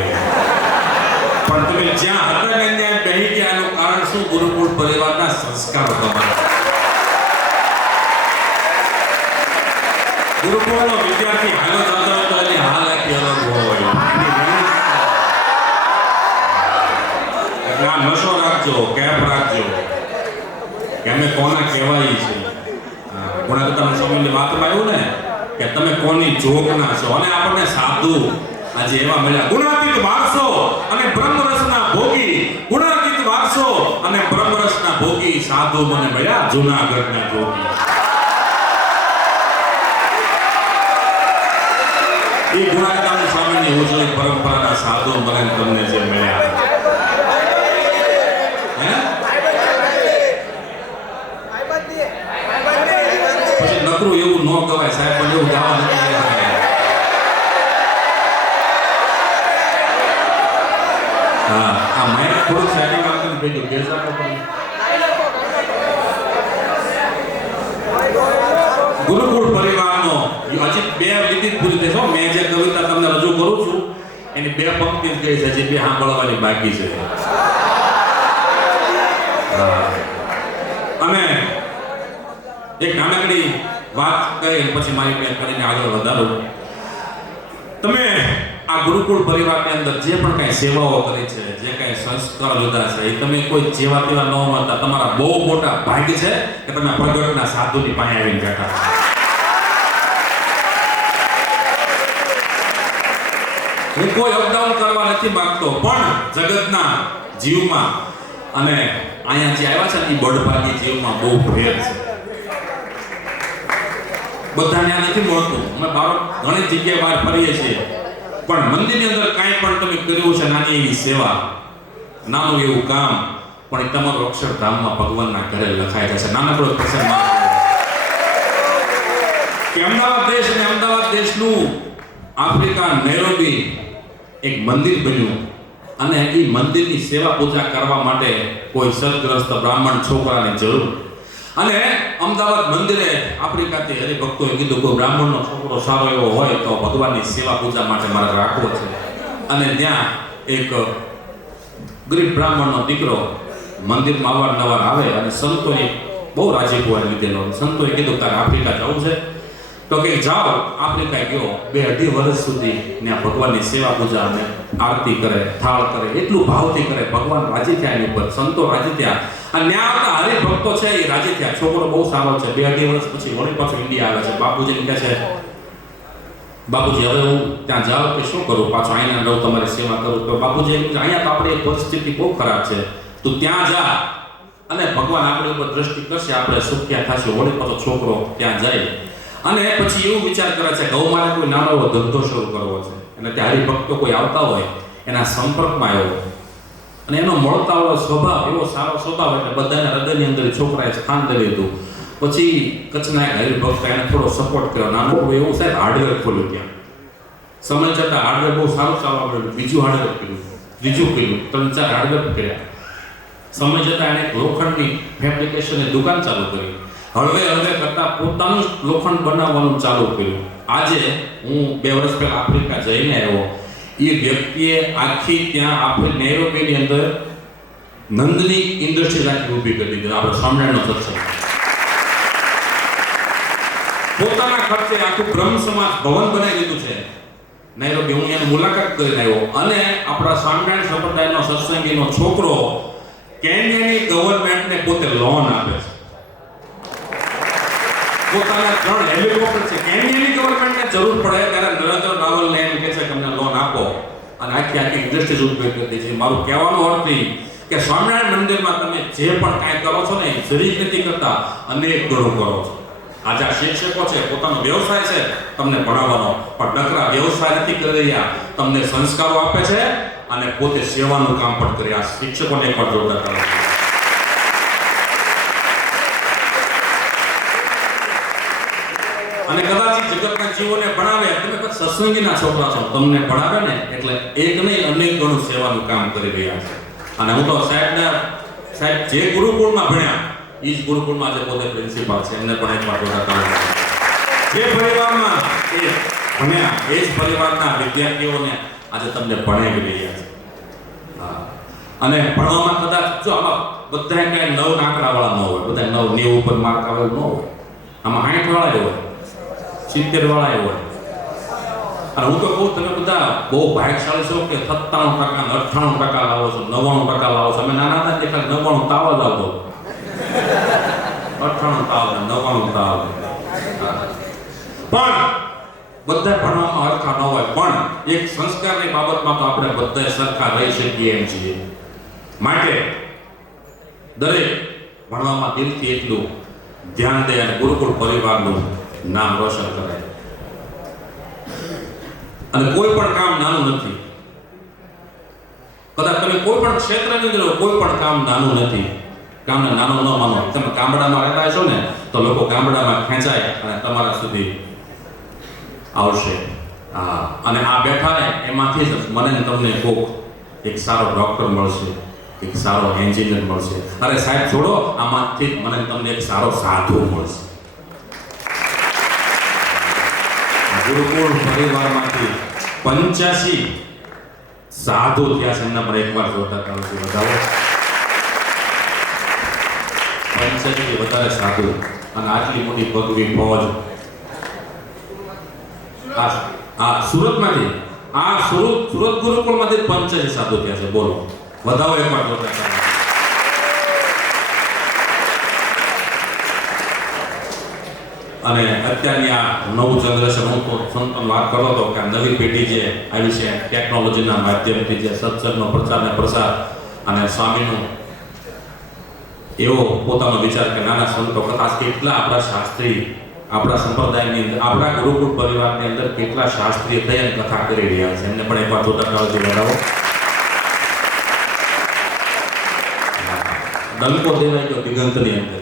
પણ તમે જ્યાં હતા ને ત્યાં બેહી ગયા એનું કારણ શું ગુરુકુળ પરિવારના સંસ્કારો તમારા ગુરુકુળનો વિદ્યાર્થી હાલો જતો હોય તો એની હાલ આખી અલગ હોય એટલે આ નશો રાખજો કેપ રાખજો કે અમે કોના કહેવાય છે કોના તમે સમયની વાતમાં આવ્યું ને કે તમે કોની જોગના છો અને આપણને સાધુ આજે એવા મળ્યા ગુણાતીત વારસો અને બ્રહ્મરસના ભોગી ગુણાતીત વારસો અને બ્રહ્મરસના ભોગી સાધુ મને મળ્યા જૂનાગઢના જોગી એ ગુણાતીત સ્વામીની ઉજળી પરંપરાના સાધુ મને તમને જે મળ્યા પછી નકરું એવું ન કહેવાય સાહેબ પણ એવું ગાવા નથી હા આ માઇક થોડું સેટિંગ આપતું ભેગું બેસા ગુરુકુળ પરિવારનો હજી બે લીટી પૂરી થશે મેં જે કવિતા તમને રજૂ કરું છું એની બે પંક્તિ જ ગઈ છે જે બે સાંભળવાની બાકી છે અને એક નાનકડી વાત કહી પછી મારી બેન કરીને આગળ વધારું તમે આ ગુરુકુળ પરિવારની અંદર જે પણ કઈ સેવાઓ કરી છે જે કઈ સંસ્કાર લીધા છે એ તમે કોઈ જેવા તેવા ન મળતા તમારા બહુ મોટા ભાગ્ય છે કે તમે પ્રગટના સાધુની પાસે આવીને બેઠા હું કોઈ અપડાઉન કરવા નથી માંગતો પણ જગતના જીવમાં અને અહીંયા જે આવ્યા છે ને એ બળભાગી જીવમાં બહુ ફેર છે બધાને આ નથી મળતું અમે બાળક ઘણી જગ્યાએ બહાર ફરીએ છીએ પણ મંદિરની અંદર કાંઈ પણ તમે કર્યું છે નાની એવી સેવા નાનું એવું કામ પણ એ તમારું અક્ષરધામમાં ભગવાનના ઘરે લખાઈ જશે નાનકડો પ્રસંગ કે અમદાવાદ દેશ અને અમદાવાદ દેશનું આફ્રિકા નૈરોબી એક મંદિર બન્યું અને એ મંદિરની સેવા પૂજા કરવા માટે કોઈ સદગ્રસ્ત બ્રાહ્મણ છોકરાની જરૂર અને અમદાવાદ મંદિરે આફ્રિકાથી હરિભક્તોએ કીધું કોઈ બ્રાહ્મણનો છોકરો સારો એવો હોય તો ભગવાનની સેવા પૂજા માટે મારે રાખવો છે અને ત્યાં એક ગરીબ બ્રાહ્મણનો દીકરો મંદિરમાં અવારનવાર આવે અને સંતોએ બહુ રાજીપો લીધેલો સંતોએ કીધું તારે આફ્રિકા જવું છે તો કે જાઓ આફ્રિકા ગયો 2-2.5 વર્ષ સુધી ત્યાં ભગવાનની સેવા પૂજા અને આરતી કરે થાળ કરે એટલું ભાવથી કરે ભગવાન રાજી થયા એની ઉપર સંતો રાજી થયા અને ત્યાં આવતા હરિભક્તો છે એ રાજી થયા છોકરો બહુ સારો છે 2-2.5 વર્ષ પછી વળી પાછો ઇન્ડિયા આવે છે બાપુજીને કહે છે બાપુજી હવે હું ત્યાં જાઉં કે શું કરું પાછો અહીંયા રહું તમારી સેવા કરું તો બાપુજી અહીંયા તો આપણી પરિસ્થિતિ બહુ ખરાબ છે તું ત્યાં જા અને ભગવાન આપણી ઉપર દ્રષ્ટિ કરશે આપણે સુખ્યા થશે વળી પાછો છોકરો ત્યાં જાય અને પછી એવું વિચાર કરે છે કે મારે કોઈ નાનો એવો ધંધો શરૂ કરવો છે અને ત્યાં હરિભક્તો કોઈ આવતા હોય એના સંપર્કમાં આવ્યો અને એનો મળતા હોય સ્વભાવ એવો સારો સ્વભાવ એટલે બધાને હૃદયની અંદર છોકરાએ સ્થાન દઈ દીધું પછી કચ્છના એક હરિભક્ત એને થોડો સપોર્ટ કર્યો નાનું એવું સાહેબ હાર્ડવેર ખોલ્યું ત્યાં સમય જતાં હાર્ડવેર બહુ સારું ચાલવા મળ્યું બીજું હાર્ડવેર કર્યું ત્રીજું કર્યું 3-4 હાર્ડવેર કર્યા સમય જતાં એણે લોખંડની ફેબ્રિકેશનની દુકાન ચાલુ કરી હળવે કરતા પોતાનું લોખંડ બનાવવાનું ચાલુ કર્યું આજે હું 2 વર્ષ પહેલા આફ્રિકા જઈને આવ્યો એ વ્યક્તિએ આખી ત્યાં આપણે નૈરોબીની અંદર નંદની ઇન્ડસ્ટ્રી આખી ઊભી કરી દીધી આપણે સ્વામિનારાયણનો સત્સંગ પોતાના ખર્ચે આખું બ્રહ્મ સમાજ ભવન બનાવી દીધું છે નૈરોબી હું એની મુલાકાત કરીને આવ્યો અને આપણા સ્વામિનારાયણ સંપ્રદાયનો સત્સંગીનો છોકરો કેન્યાની ગવર્મેન્ટને પોતે લોન આપે છે પોતાના 3 હેલિકોપ્ટર છે કેન્યાની ગવર્મેન્ટને જરૂર પડે ત્યારે નરેન્દ્ર રાવલને એમ કહે છે કે અમને લોન આપો અને આખી ઇન્ડસ્ટ્રીઝ ઉભી કરી છે મારું કહેવાનો અર્થ એ કે સ્વામિનારાયણ મંદિરમાં તમે જે પણ કાંઈ કરો છો ને જરી નથી કરતા અનેક ગણું કરો છો આજે આ શિક્ષકો છે પોતાનો વ્યવસાય છે તમને ભણાવવાનો, પણ નકરા વ્યવસાય નથી કરી રહ્યા, તમને સંસ્કારો આપે છે અને પોતે સેવાનું કામ પણ કરે. આ શિક્ષકોને એકવાર જોરદાર તાળી. અને કદાચ જગતના જીવોને ભણાવે, તમે કદાચ સત્સંગીના છોકરા છો, તમને ભણાવે ને એટલે એક નહીં અનેક ગણું સેવાનું કામ કરી રહ્યા છે. અને હું તો સાહેબ જે ગુરુકુળમાં ભણ્યા એ જ ગુરુકુળમાં જે પોતે પ્રિન્સિપાલ છે, એમને પણ એકવાર જોરદાર તાળી. જે પરિવારમાં એ ભણ્યા એ જ પરિવારના વિદ્યાર્થીઓને આજે તમને ભણાવી રહ્યા છે. અને ભણવામાં કદાચ જો આમાં બધા કઈ 9 આંકડાવાળા ન હોય, બધા 9 90 ઉપર માર્ક આવે ન હોય, આમાં 60 વાળા હોય, 70 વાળા હોય. અને હું તો કહું તમે બધા બહુ ભાગ્યશાળી છો કે 97% 98% લાવો છો, 99% લાવો છો. અમે નાના હતા એટલે 99 તાવ જ આવતો, 98 તાવ, 99 તાવ. પણ બધા ભણવામાં હરખા ન હોય, પણ એક સંસ્કારની બાબતમાં તો આપણે બધા સરખા રહી શકીએ એમ છીએ. માટે દરેક ભણવામાં દિલથી એટલું ધ્યાન દે અને ગુરુકુળ પરિવારનું નામ રોશન કરે. અને કોઈ પણ કામ નાનું નથી. કદાચ તમે કોઈ પણ ક્ષેત્રની અંદર કોઈ પણ કામ નાનું નથી. કામને નાનું ન માનો. તમે ગામડામાં રહેતા છો ને તો લોકો ગામડામાં ખેંચાય અને તમારા સુધી આવશે. અને આ બેઠા ને એમાંથી જ મને તમને કોક એક સારો ડોક્ટર મળશે, એક સારો એન્જિનિયર મળશે. અરે સાહેબ છોડો, આમાંથી મને તમને એક સારો સાધુ મળશે. ગુરુકુળ પરિવારમાંથી 85 સાધુ થયા છે. એમના પર એકવાર જોતા તાળી બતાવો. 85 થી વધારે સાધુ અને આટલી મોટી ભગવી ફોજ. આ સુરતમાંથી સુરત ગુરુકુળમાંથી 85 સાધુ થયા છે. બોલો, વધાવો એકવાર જોતા તાળી. અને અત્યારની આ નવું જનરેશન, હું તો સંતન વાત કરતો હતો કે નવી પેઢી જે આવી છે ટેકનોલોજીના માધ્યમથી જે સત્સંગનો પ્રચાર ને પ્રસાર અને સ્વામીનું એવો પોતાનો વિચાર કે નાના સંતો કદાચ કેટલા આપણા શાસ્ત્રી, આપણા સંપ્રદાયની અંદર, આપણા ગુરુકુળ પરિવારની અંદર કેટલા શાસ્ત્રીય થઈ અને કથા કરી રહ્યા છે. એમને પણ એકવાર જોતા તાળી બતાવો. ડંકો દેવાય ગયો દિગંતની અંદર.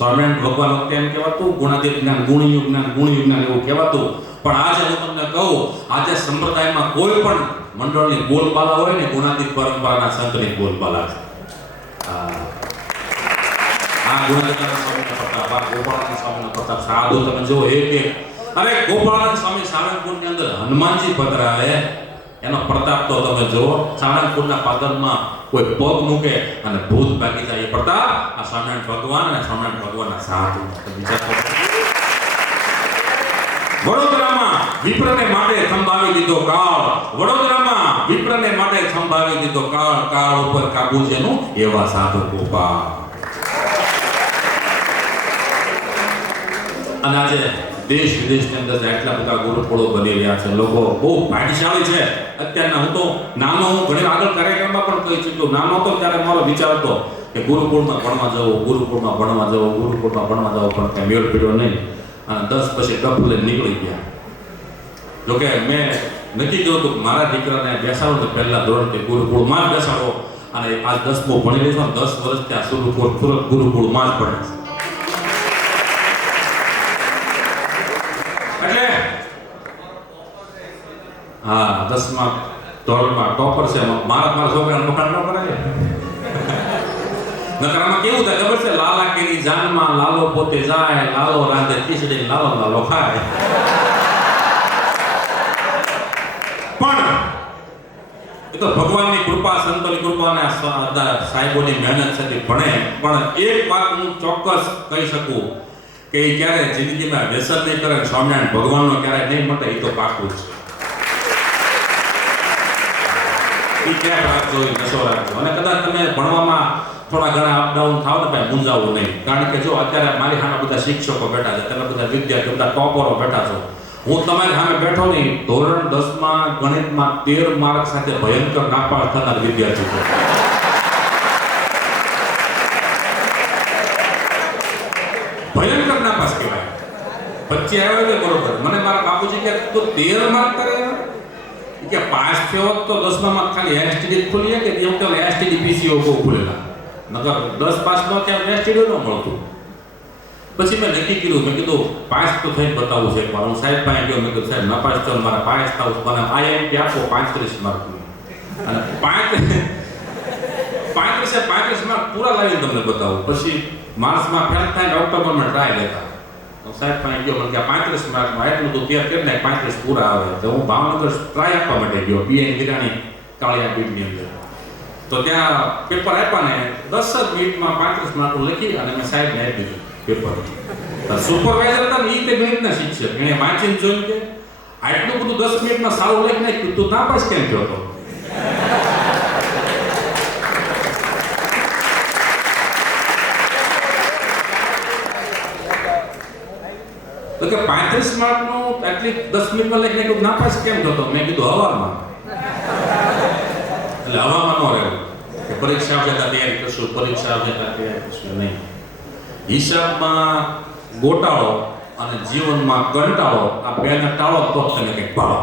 સ્વામિનારાયણ ભગવાન વખતે એમ કહેવાતું ગુણાતીત જ્ઞાન, ગુણયુગ જ્ઞાન, ગુણયુગ જ્ઞાન એવું કહેવાતું. પણ આજે હું તમને કહું, આજે સંપ્રદાયમાં કોઈ પણ મંડળની બોલબાલા હોય ને ગુણાતીત પરંપરાના સંતની બોલબાલા છે. આ ગુણાતીતાનંદ સ્વામીના પ્રતાપ, આ ગોપાળાનંદ સ્વામીના પ્રતાપ, સાધુ તમે જો એક અરે ગોપાળાનંદ સ્વામી સાળંગપુરની અંદર હનુમાનજી પધરાવે એનો પ્રતાપ તો તમે જુઓ. સાળંગપુરના પાદરમાં કોઈ પગ મૂકે અને ભૂત ભાગી જાય એ પ્રતાપ આ સ્વામિનારાયણ ભગવાન અને સ્વામિનારાયણ ભગવાનના સાધુ. વડોદરામાં વિપ્રને માટે થંભાવી દીધો કાળ, વડોદરામાં વિપ્રને માટે થંભાવી દીધો કાળ, કાળ ઉપર કાબુ જેનું એવા સાધુ ગોપાલ. અને આજે દેશ વિદેશની અંદર એટલા બધા ગુરુકુળો બની રહ્યા છે. લોકો બહુ ભાગ્યશાળી છે. અત્યારના હું તો નાનો, હું ઘણી આગળ કાર્યક્રમમાં પણ કહી ચૂક્યો. નાનો હતો ત્યારે મારો વિચાર હતો કે ગુરુકુળમાં ભણવા જવું, ગુરુકુળમાં ભણવા જવું, ગુરુકુળમાં ભણવા જવું, પણ કંઈ મેળ પીડ્યો નહીં. અને 10 પછી ડફ લઈને નીકળી ગયા. જોકે મેં નક્કી કર્યું હતું મારા દીકરાને બેસાડો તો પહેલા ધોરણથી ગુરુકુળમાં જ બેસાડો. અને આજ 10મું ભણી લઈશું, 10 વર્ષ ત્યાં સુરત ગુરુકુળમાં જ ભણે છે. એટલે 10મા ધોરણમાં ટોપર છે. મારા છોકરાને વખાણ ન કરાય. નકરામાં કેવું થાય ખબર છે? લાલા કેરી જાનમાં લાલો પોતે જાય, લાલો રાંધે ખીચડી, લાલો લાલો ખાય. પણ એ તો ભગવાનની કૃપા, સંતોની કૃપા અને સાહેબોની મહેનત છે ભણે. પણ એક વાત હું ચોક્કસ કહી શકું કે એ ક્યારે જિંદગીમાં વ્યસન નહીં કરે, સ્વામિનારાયણ ભગવાનનો ક્યારે નહીં મટે, એ તો પાકું છે. એ ક્યાં રાખજો, એ નશો રાખજો. અને કદાચ તમે ભણવામાં થોડા ઘણા અપડાઉન થાવ ને ભાઈ, મૂંઝાવું નહીં. કારણ કે જો અત્યારે મારી સામે બધા શિક્ષકો બેઠા છે, તમે બધા વિદ્યાર્થીઓ, બધા ટોપરો બેઠા છો. હું તમારી સામે બેઠો નહીં, ધોરણ 10માં ગણિતમાં 13 માર્ક સાથે ભયંકર નાપાસ થનાર વિદ્યાર્થી છે. ભયંકર નાપાસ કહેવાય. 25 આવ્યો એટલે બરોબર. મને મારા બાપુજી કે તો 13 માર્ક કરે કે પાસ થયો તો 10મા માં ખાલી એસટીડી ખુલી કે એવું તો એસટીડી પીસીઓ કો ખુલેલા નકર 10 પાસ ન થયા એસટીડી ન મળતું. પછી મેં નક્કી કર્યું, મેં કીધું પાસ તો થઈને બતાવવું છે. હું સાહેબ પાસે ગયો, મેં કીધું સાહેબ ન પાસ તો મારા પાસ થાવ મને આઈએમપી આપો 35 માર્કની અને 35 માર્ક પૂરા લાવીને તમને બતાવું. પછી માર્ચમાં ફેલ થાય ઓક્ટોબરમાં ટ્રાય લેતા સાહેબ પાસે ગયો, મને કે 35 માર્કમાં એટલું તો તૈયાર કરી નાખ 35 પૂરા આવે. તો હું ભાવનગર ટ્રાય આપવા માટે ગયો પીએન વિરાણી કાળિયા બીટની અંદર. તો ત્યાં પેપર આપ્યા ને 10 જ મિનિટમાં 35 માર્ક લખી અને મેં સાહેબને આપી દીધું પેપર. સુપરવાઇઝર હતા ને એ તે ગણિતના શિક્ષક, એને વાંચીને જોયું કે આટલું બધું 10 મિનિટમાં સારું લખી નાખ્યું, તું નાપાસ કેમ થયો હતો? તો કે 35 માર્કનું એટલી 10 મિનિટમાં લખી નાખ્યું, નાપાસ કેમ થયો હતો? મેં કીધું હવામાં. એટલે હવામાં ન રહેવું કે પરીક્ષા જતા તૈયારી કરશું, પરીક્ષા જતા તૈયારી કરશું નહીં. હિસાબમાં ગોટાળો અને જીવનમાં કંટાળો, આ બેને ટાળો તો તને કંઈક ભાળો.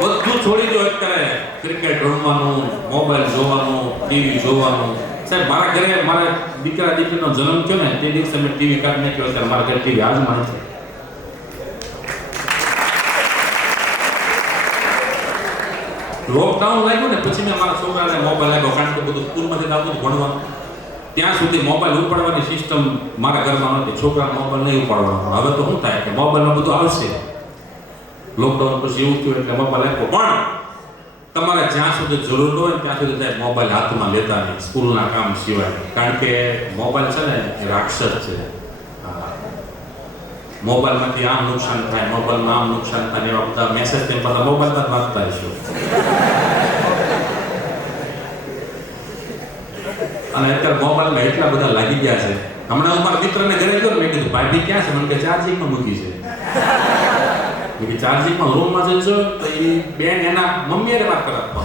બધું છોડી દો અત્યારે. ક્રિકેટ રમવાનું, મોબાઈલ જોવાનું, ટીવી જોવાનું. સાહેબ મારા ઘરે મારા દીકરા દીકરીનો જન્મ થયો ને તે દિવસે મેં ટીવી કાઢી નાખ્યો. અત્યારે મારા ઘરે ટીવી હાજમાં નથી. લોકડાઉન લાગ્યું ને પછી મેં મારા છોકરાને મોબાઈલ આપ્યો, કારણ કે બધું સ્કૂલમાંથી આવતું ભણવાનું. ત્યાં સુધી મોબાઈલ ઉપાડવાની સિસ્ટમ મારા ઘરમાં નથી. છોકરાને મોબાઈલ નહીં ઉપાડવાનો. હવે તો શું થાય કે મોબાઈલમાં બધું આવશે. લોકડાઉન પછી એવું થયું એટલે મોબાઈલ આપ્યો. પણ તમારે જ્યાં સુધી જરૂર હોય ત્યાં સુધી સાહેબ મોબાઈલ હાથમાં લેતા નહીં સ્કૂલના કામ સિવાય. કારણ કે મોબાઈલ છે ને એ રાક્ષસ છે. મોબાઈલમાંથી આમ નુકસાન થાય, મોબાઈલમાં આમ નુકસાન થાય, એવા બધા મેસેજ તેમ બધા મોબાઈલમાં જ વાંચતા હશો. અને અત્યારે મોબાઈલમાં એટલા બધા લાગી ગયા છે. હમણાં હું મારા મિત્રને ઘરે ગયો, મેં કીધું ભાભી ક્યાં છે? મને કે ચાર્જિંગમાં મૂકી છે. મેં કે ચાર્જિંગમાં રૂમમાં જજો તો એ બેન એના મમ્મી વાત કરવા.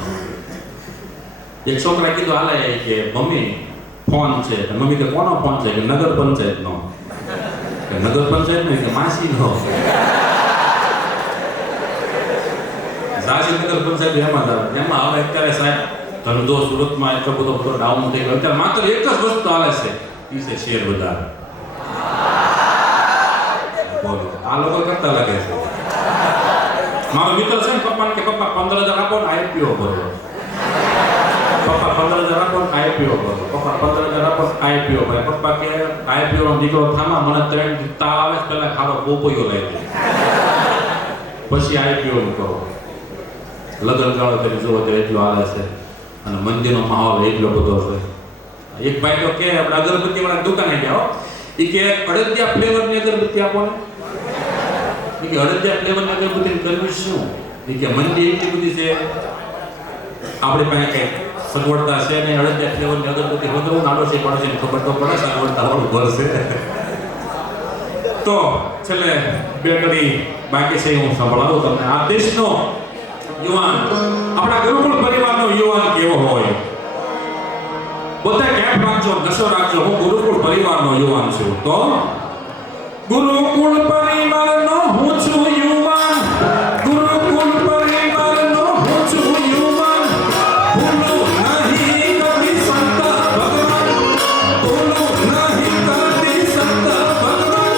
એક છોકરા કીધું હાલે કે મમ્મી ફોન છે. મમ્મી કે કોનો ફોન છે? કે નગર પંચાયતનો. નગર પંચાયત ને માસી નો સાચી નગર પંચાયત એમાં હવે અત્યારે સાહેબ ધંધો સુરતમાં એટલો બધો ડાઉન થઈ ગયો. અત્યારે માત્ર એક જ વસ્તુ આવે છે, એ છે શેર બજાર. બોલો આ લોકો કરતા લાગે છે. મારો મિત્ર છે ને પપ્પાને કે પપ્પા 15,000 આપો ને આઈપીઓ ભરો. પપ્પા 15,000 આપો ને આઈપીઓ ભરો. પપ્પા 15,000 આપો ને આઈપીઓ ભરે. પપ્પા કે આઈપીઓ નો દીકરો થામા મને 3 તાવ આવે પહેલા ખારો પોપૈયો લઈ દે પછી આઈપીઓ નું કરો. લગ્ન ગાળો કરી જોવો તો એટલો હાલે છે અને મંદિરનો માહોલ એટલો બધો છે. એક ભાઈ તો કે આપણે અગરબત્તી વાળા દુકાને જાઓ, એ કે અડદિયા ફ્લેવરની અગરબત્તી આપો ને. એ કે અડદિયા ફ્લેવરની અગરબત્તી કરવી શું? એ કે મંદી એટલી બધી છે આપણી પાસે કઈ સગવડતા છે ને અડદિયા ફ્લેવરની અગરબત્તી વધુ નાડોશી પડોશીને ખબર તો પડે સગવડતા વાળું ઘર છે. તો છેલ્લે બે કડી બાકી છે હું સંભળાવું તમને. આ દેશનો યુવાન, આપણા ગુરુકુળ પરિવારનો યુવાન કેવો હોય? બધા કેપ રાખજો, નશો રાખજો. હું ગુરુકુળ પરિવારનો યુવાન છું. તો ગુરુકુળ પરિવારનો હું છું યુવાન. ગુરુકુળ પરિવારનો હું છું યુવાન. ભૂલું નહીં કદી સંત ભગવાન, ભૂલું નહીં કદી સંત ભગવાન.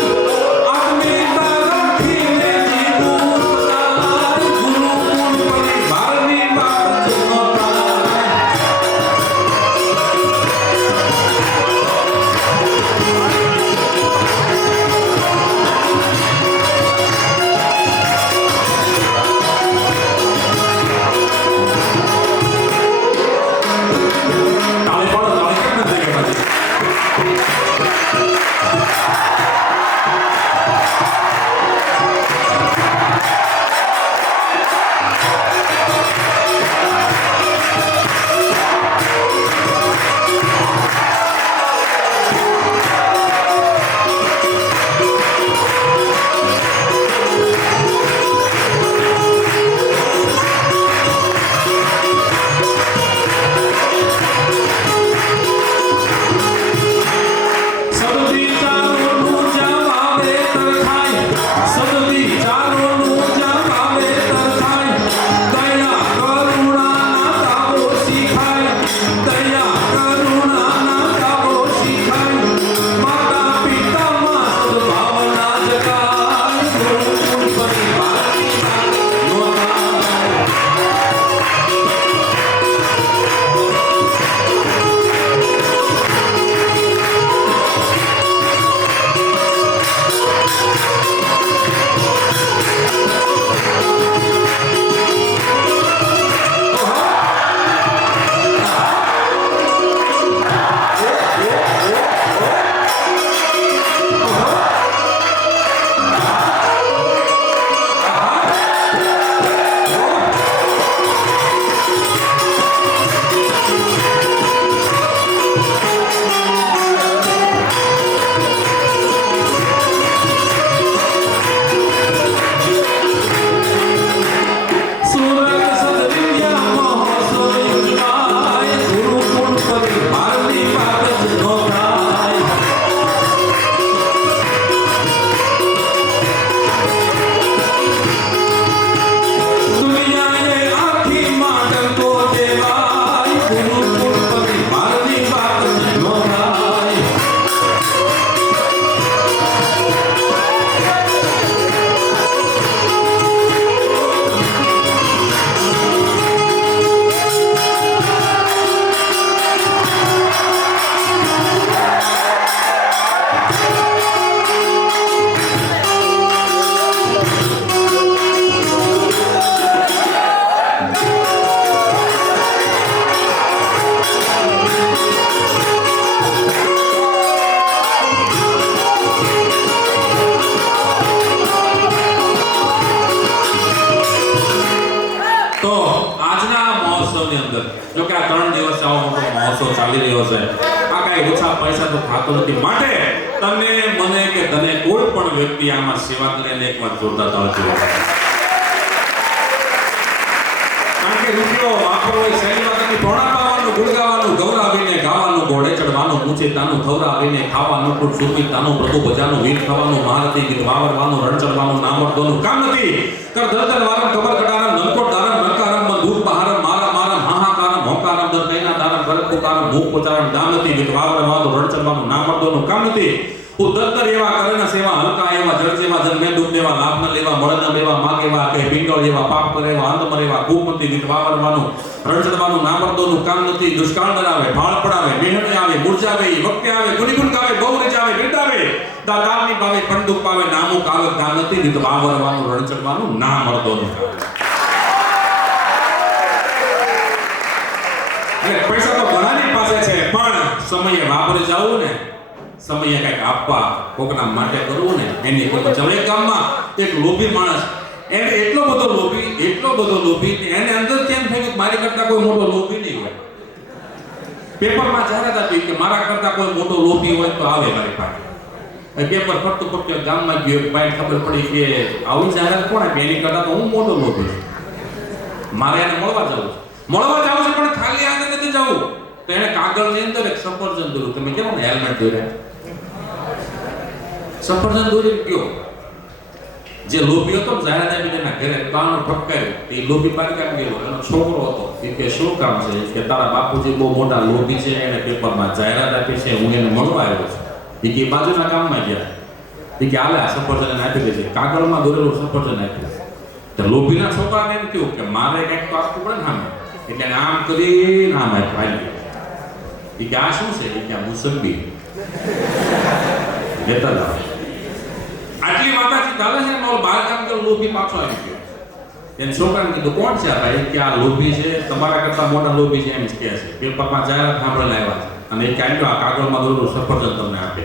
આદમી તારખીને જીવું તાર. ગુરુકુળ પરિવારની વાત જુનો તાર. મહોત્સવ ચાલી રહ્યો છે. આ કાંઈ ઓછા પૈસા તો ખાતો નથી. માટે તને મને કે તને કોઈ પણ વ્યક્તિ આમાં સેવા કરીને એકવાર જોરદાર તાળીઓ. કારણ કે રૂપિયો વાપરવો એ સહેલી વાત નથી. ભોણા પાવાનું, ગુણગાવાનું, ગૌરાવીને ગાવાનું, ઘોડે ચડવાનું, ઊંચેતાનું ખવરાવીને ખાવાનું, કુટ સુરમિતાનું, પ્રભુ ભજાનું, વીર ખાવાનું, મહારથી ગીત વાવરવાનું, રણ ચડવાનું, નામર્દોનું કામ નથી. કર દર્દન વારમ કબર કટારમ નનકોટ તારમ નરકારમ બંદૂક બહારમ મારા મારમ હાહાકારમ હોકારમ દર કૈના તારમ ગરક પુકારમ ભૂખ પોચારમ દામ નથી. ગીત વાવરવાનું, રણ ચડવાનું, નામર્દોનું કામ નથી. હું દત્તર એવા કરણ સેવા હલકા એવા જળ જેવા જન્મે દુઃખ દેવા લાભ ન લેવા મળન લેવા માગેવા કે પિંગળ એવા પાપ કરેવા અંતમર એવા કુમતી ગીત વાવરવાનું, રણચડવાનું, નામર્દોનું કામ નથી. દુષ્કાળ બનાવે, ભાળ પડાવે, મેહણે આવે, મૂર્જાવે, વખતે આવે, ગુણીગુણ ગાવે, ગૌરી જાવે, બિરદાવે, દાતારની પાવે, પંડુક પાવે, નામુક આવે, કામ નથી. ગીત વાવરવાનું, રણચડવાનું, નામર્દોનું કામ. પૈસા તો ઘણાની પાસે છે, પણ સમયે વાપરી જવું ને, સમયે કંઈક આપવા, કોકના માટે કરવું ને, એની કોઈ ચલો. એક ગામમાં એક લોભી માણસ, એને એટલો બધો લોભી કે એને અંદર કેમ થયું કે મારી કરતા કોઈ મોટો લોભી નહીં હોય. પેપરમાં જાહેરાત આપી કે મારા કરતા કોઈ મોટો લોભી હોય તો આવે મારી પાસે. પેપર ફરતું ગામમાં ગયો, ભાઈ ખબર પડી કે આવી જાહેરાત કોણ આપી, એની કરતા તો હું મોટો લોભી છું, મારે એને મળવા જવું છે. પણ ખાલી આગળ નથી જવું. તો એને કાગળની અંદર એક સફરજન દોર્યું. તમે કેવો ને હેલ્મેટ દોર્યા, સફરજન દોરી ગયો. જે લોભી હતો જાહેરાત આપી એના ઘરે કાનો ઠપકાર્યો. એ લોભી બહાર કાઢી ગયો. એનો છોકરો હતો. એ કે શું કામ છે? કે તારા બાપુજી બહુ મોટા લોભી છે, એને પેપરમાં જાહેરાત આપી છે, હું એને મળવા આવ્યો છું. એ કે બાજુના કામમાં ગયા. એ કે હાલે સફરજન આપી દેજે. કાગળમાં દોરેલું સફરજન આપ્યું. તો લોભીના છોકરાને એમ કહ્યું કે મારે કંઈક તો આપવું પડે ને સામે. એટલે આમ કરીને આમ આપ્યું. એ કે આ શું છે? એ કે આ મુસંબી લેતા જાઓ. આટલી વાતાચીત ચાલે છે. મારો બાર કામ કરો લોભી પાછો આવી ગયો. એને છોકરાને કીધું કોણ છે આ ભાઈ? કે આ લોભી છે, તમારા કરતા મોટા લોભી છે એમ જ કહે છે. પેપરમાં જાહેરાત સાંભળીને આવ્યા છે અને એ કાંઈ આ કાગળમાં દોરેલું સફરજન તમને આપે.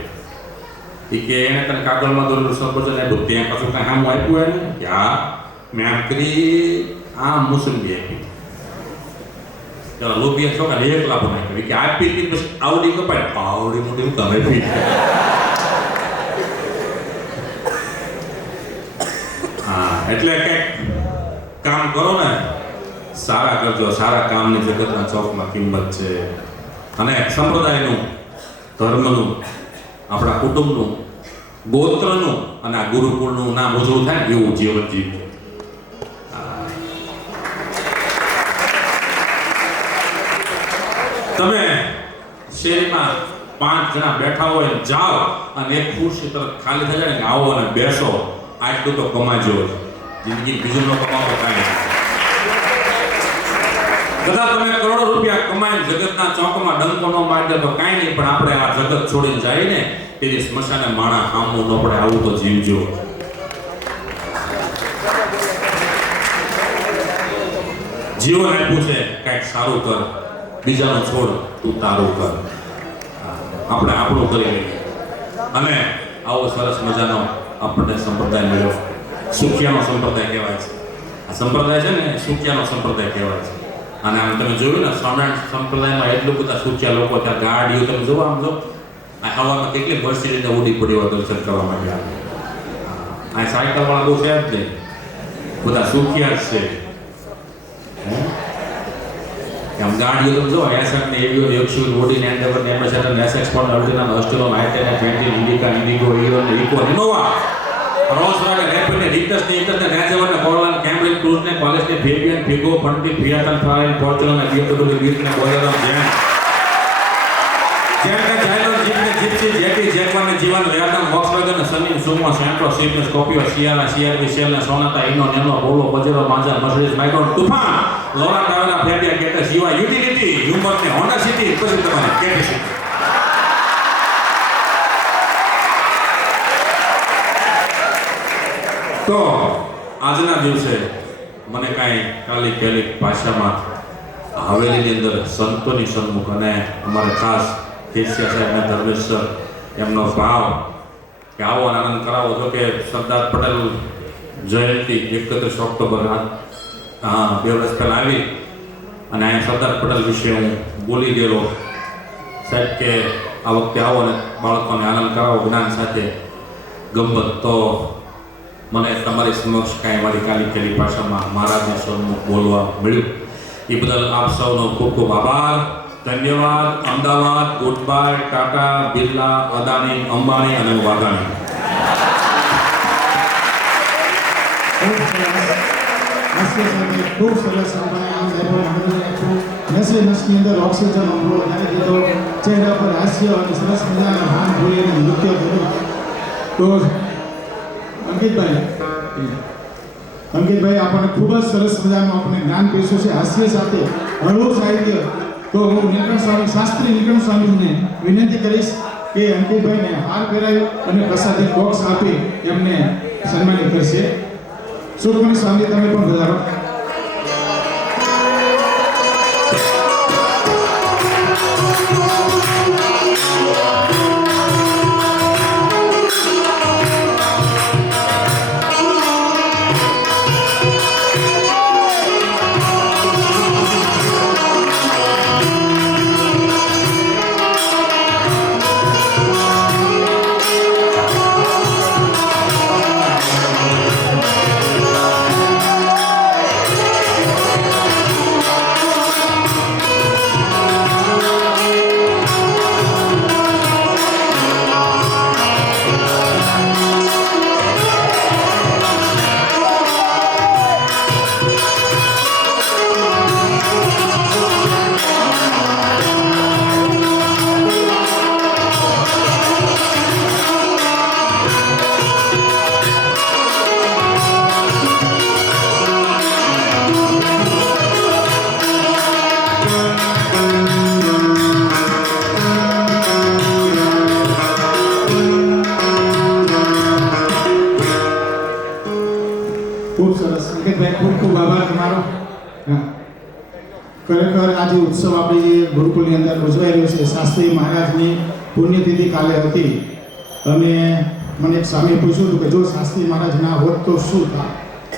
એ કે એને તને કાગળમાં દોરેલું સફરજન આપ્યું, ત્યાં પાછું કાંઈ સામું આપ્યું એને કે હા મેં આમ કરી આ મુસંબી આપી. લોભીએ છોકરા એક લાભ નાખ્યો કે આપી હતી પછી આવડી કપાય, આવડી મોટી તમે પી. હા, એટલે કંઈક કામ કરો ને, સારા કરજો. સારા કામની જગતના ચોકમાં કિંમત છે. અને સંપ્રદાયનું, ધર્મનું, આપણા કુટુંબનું, ગોત્રનું અને આ ગુરુકુળનું નામ ઉજળું થાય ને એવું જીવન જીવવું. તમે શેરીમાં 5 જણા બેઠા હોય, જાઓ અને એક ખુરશી તરફ ખાલી થઈ જાય ને આવો અને બેસો. આટલું તો કમાજો. જિંદગી બીજું ન કમાવો કાંઈ. કદાચ તમે કરોડો રૂપિયા કમાઈને જગતના ચોકમાં ડંકો ન મારી દે તો કાંઈ નહીં, પણ આપણે આ જગત છોડીને જાય ને તેથી સ્મશાને માણા સામું ન પડે આવું તો જીવજો. જીવન આપ્યું છે, કંઈક સારું કર. બીજાનું છોડ, તું તારું કર. આપણે આપણું કરી લઈએ. અને આવો સરસ મજાનો આપણને સંપ્રદાય મળ્યો. સુખિયાનો સંપ્રદાય કહેવાય છે. આ સંપ્રદાય છે ને સુખિયાનો સંપ્રદાય કહેવાય છે. અને આમ તમે જોયું ને સ્વામિનારાયણ સંપ્રદાયમાં એટલું બધા સુખિયા લોકો, ત્યાં ગાડીઓ તમે જોવો, આમ જો આ હવામાં કેટલી વર્ષી રીતે ઉડી પડી હોય દર્શન કરવા માટે. આ સાયકલ વાળા બહુ છે જ નહીં, બધા સુખિયા જ છે. આમ ગાડીઓ તમે જો એસએફ ને એવિયો એક્સયુવી ઓડી ને એન્ડેવર ને એમ્બેસેડર ને એસએક્સ પણ અર્જુના ઓસ્ટ્રેલો આઈટેન 20 ઇન્ડિકા ઇન્ડિગો હીરો ને Eeco Innova Rolls Royce Rapid ને રિક્ટસ ને ઇન્ટર ને રેન્જર ને કોરલાન કેમ્બ્રિજ ક્રૂઝ ને કોલેજ ને ફેબિયન ફિગો ફંટી ફિયાટ ફારેન ફોર્ચ્યુનર ને BMW ગીત ને બોલેરો જેન ને જાયલો જીપ ને જીપસી જેટી જેકવાન ને જીવન wagon Volkswagen Sunny Sumo Santro Swift ને સ્કોર્પિયો સિયારા સીઆરવી સેલ ને સોનાટા ઇનો નેનો બોલો પજેરો માંઝા મર્સિડીઝ માઇક્રોન તુફાન લોરા ટાવેરા ફેબિયા કેટર સિવા યુટિલિટી હ્યુમર ને હોન્ડા સિટી પછી તમારી કેપેસિટી. તો આજના દિવસે મને કાંઈ કાલી પહેલી ભાષામાં હવેલીની અંદર સંતોની સન્મુખ અને અમારે ખાસ કેસિયા સાહેબ અને ધર્મેશ સર એમનો ભાવ કે આવો આનંદ કરાવો. જો કે સરદાર પટેલ જયંતિ 31 ઓક્ટોબર 2 વર્ષ પહેલાં આવી અને અહીંયા સરદાર પટેલ વિશે હું બોલી ગયેલો સાહેબ કે આ વખતે આવો ને બાળકોને આનંદ કરાવો જ્ઞાન સાથે ગમત, તો મને તમારી સમક્ષ કાંઈ મારી કાલી કેલી ભાષામાં મહારાજના સન્મુખ બોલવા મળ્યું. એ બદલ આપ સૌનો ખૂબ ખૂબ આભાર, ધન્યવાદ. અમદાવાદ, ગુડ બાય, ટાટા, બિરલા, અદાણી, અંબાણી અને વાઘાણી. ખૂબ સરસ નસે નસની અંદર ઓક્સિજન અમરો જ્યારે દીધો, ચહેરા પર હાસ્ય અને સરસ મજાના હાથ ધોઈ અને નૃત્ય કર્યું. તો અંકિતભાઈ આપણને ખૂબ જ સરસ મજાનું આપણે જ્ઞાન પીરસ્યું છે હાસ્ય સાથે હળવું સાહિત્ય. તો હું નીલકંઠ સ્વામી, શાસ્ત્રી નીલકંઠ સ્વામીને વિનંતી કરીશ કે અંકિતભાઈને હાર પહેરાવી અને પ્રસાદી બોક્સ આપી એમને સન્માનિત કરશે. સુખમણી સ્વામી, તમે પણ વધારો. ખૂબ સરસ અંકિતભાઈ, ખૂબ ખૂબ આભાર તમારો. ખરેખર આજે ઉત્સવ આપણે જે ગુરુકુળની અંદર ઉજવાઈ રહ્યો છે, શાસ્ત્રી મહારાજની પુણ્યતિથિ કાલે હતી અને મને એક સ્વામીએ પૂછ્યું હતું કે જો શાસ્ત્રી મહારાજ ના હોત તો શું થાય.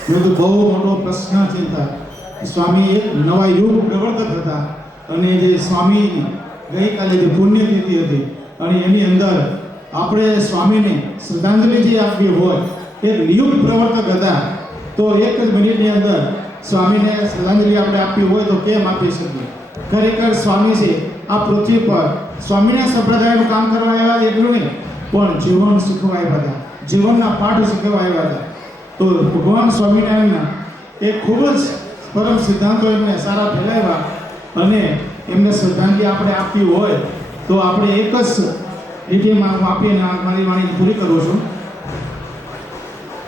મેં તો બહુ મોટો પ્રશ્ન ચિંતા. સ્વામી એક નવા યુગ પ્રવર્તક હતા અને જે સ્વામી ગઈકાલે જે પુણ્યતિથિ હતી અને એની અંદર આપણે સ્વામીને શ્રદ્ધાંજલિ જે આપવી હોય, એક યુગ પ્રવર્તક હતા. તો એક જ મિનિટની અંદર સ્વામીને શ્રદ્ધાંજલિ આપણે આપવી હોય તો કેમ આપી શકીએ. ખરેખર સ્વામી છે આ પૃથ્વી પર સ્વામીના સંપ્રદાયનું કામ કરવા આવ્યા એટલું નહીં, પણ જીવન શીખવા આવ્યા હતા, જીવનના પાઠ શીખવા આવ્યા હતા. તો ભગવાન સ્વામિનારાયણના એ ખૂબ જ પરમ સિદ્ધાંતો એમને સારા ફેલાવ્યા અને એમને શ્રદ્ધાંજલિ આપણે આપવી હોય તો આપણે એક જ લીટીમાં હું આપીને મારી વાણી પૂરી કરું છું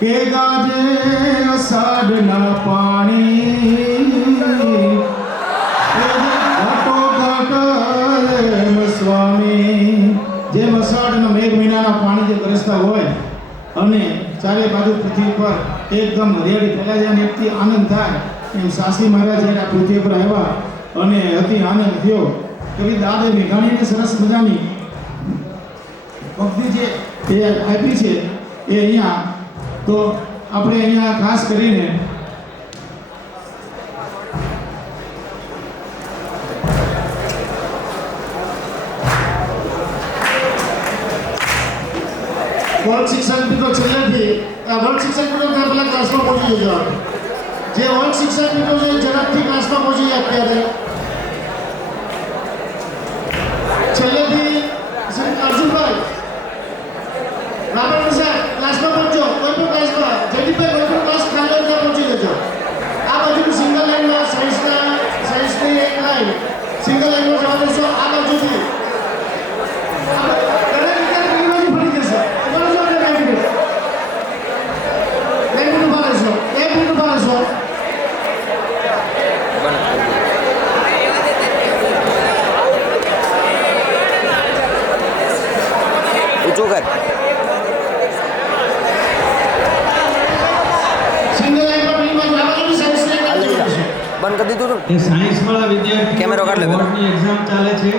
કે ગાજે અષાઢના પાણી ઘટો ઘટ સ્વામી. જેમ અષાઢના મેઘ મહિનાના પાણી જે વરસતા હોય અને ચારે બાજુ પૃથ્વી પર એકદમ હરિયાળી ફેલાઈ જાય અને એકથી આનંદ થાય, એમ શાસ્ત્રી મહારાજ જ્યારે આ પૃથ્વી પર આવ્યા અને અતિ આનંદ થયો. એવી દાદે મેઘાણીને સરસ મજાની ભક્તિ જે એ આપી છે એ અહીંયા તો આપણે અહીંયા ખાસ કરીને વર્ગ શિક્ષણ પીઠો છેલ્લેથી વર્ગ શિક્ષણ પીઠો પહેલા ક્લાસમાં પહોંચી જજો. જે વર્ગ શિક્ષણ પીઠો છે ઝડપથી ક્લાસમાં પહોંચી જાય. અત્યારે છેલ્લેથી શ્રી અર્જુનભાઈ રામણ સાહેબ ક્લાસમાં પહોંચો. કોઈ પણ ક્લાસમાં જયદીપભાઈ કોઈ પણ ક્લાસ ખાલી હોય ત્યાં પહોંચી જજો. આ બાજુની સિંગલ લાઈનમાં સાયન્સની એક લાઈન સિંગલ લાઈનમાં જવા દેશો. આ બાજુથી બંધ કરી દીધું. સાયન્સ વાળા વિદ્યાર્થીઓ કેમેરો કાઢ લે. બોર્ડની એક્ઝામ ચાલે છે.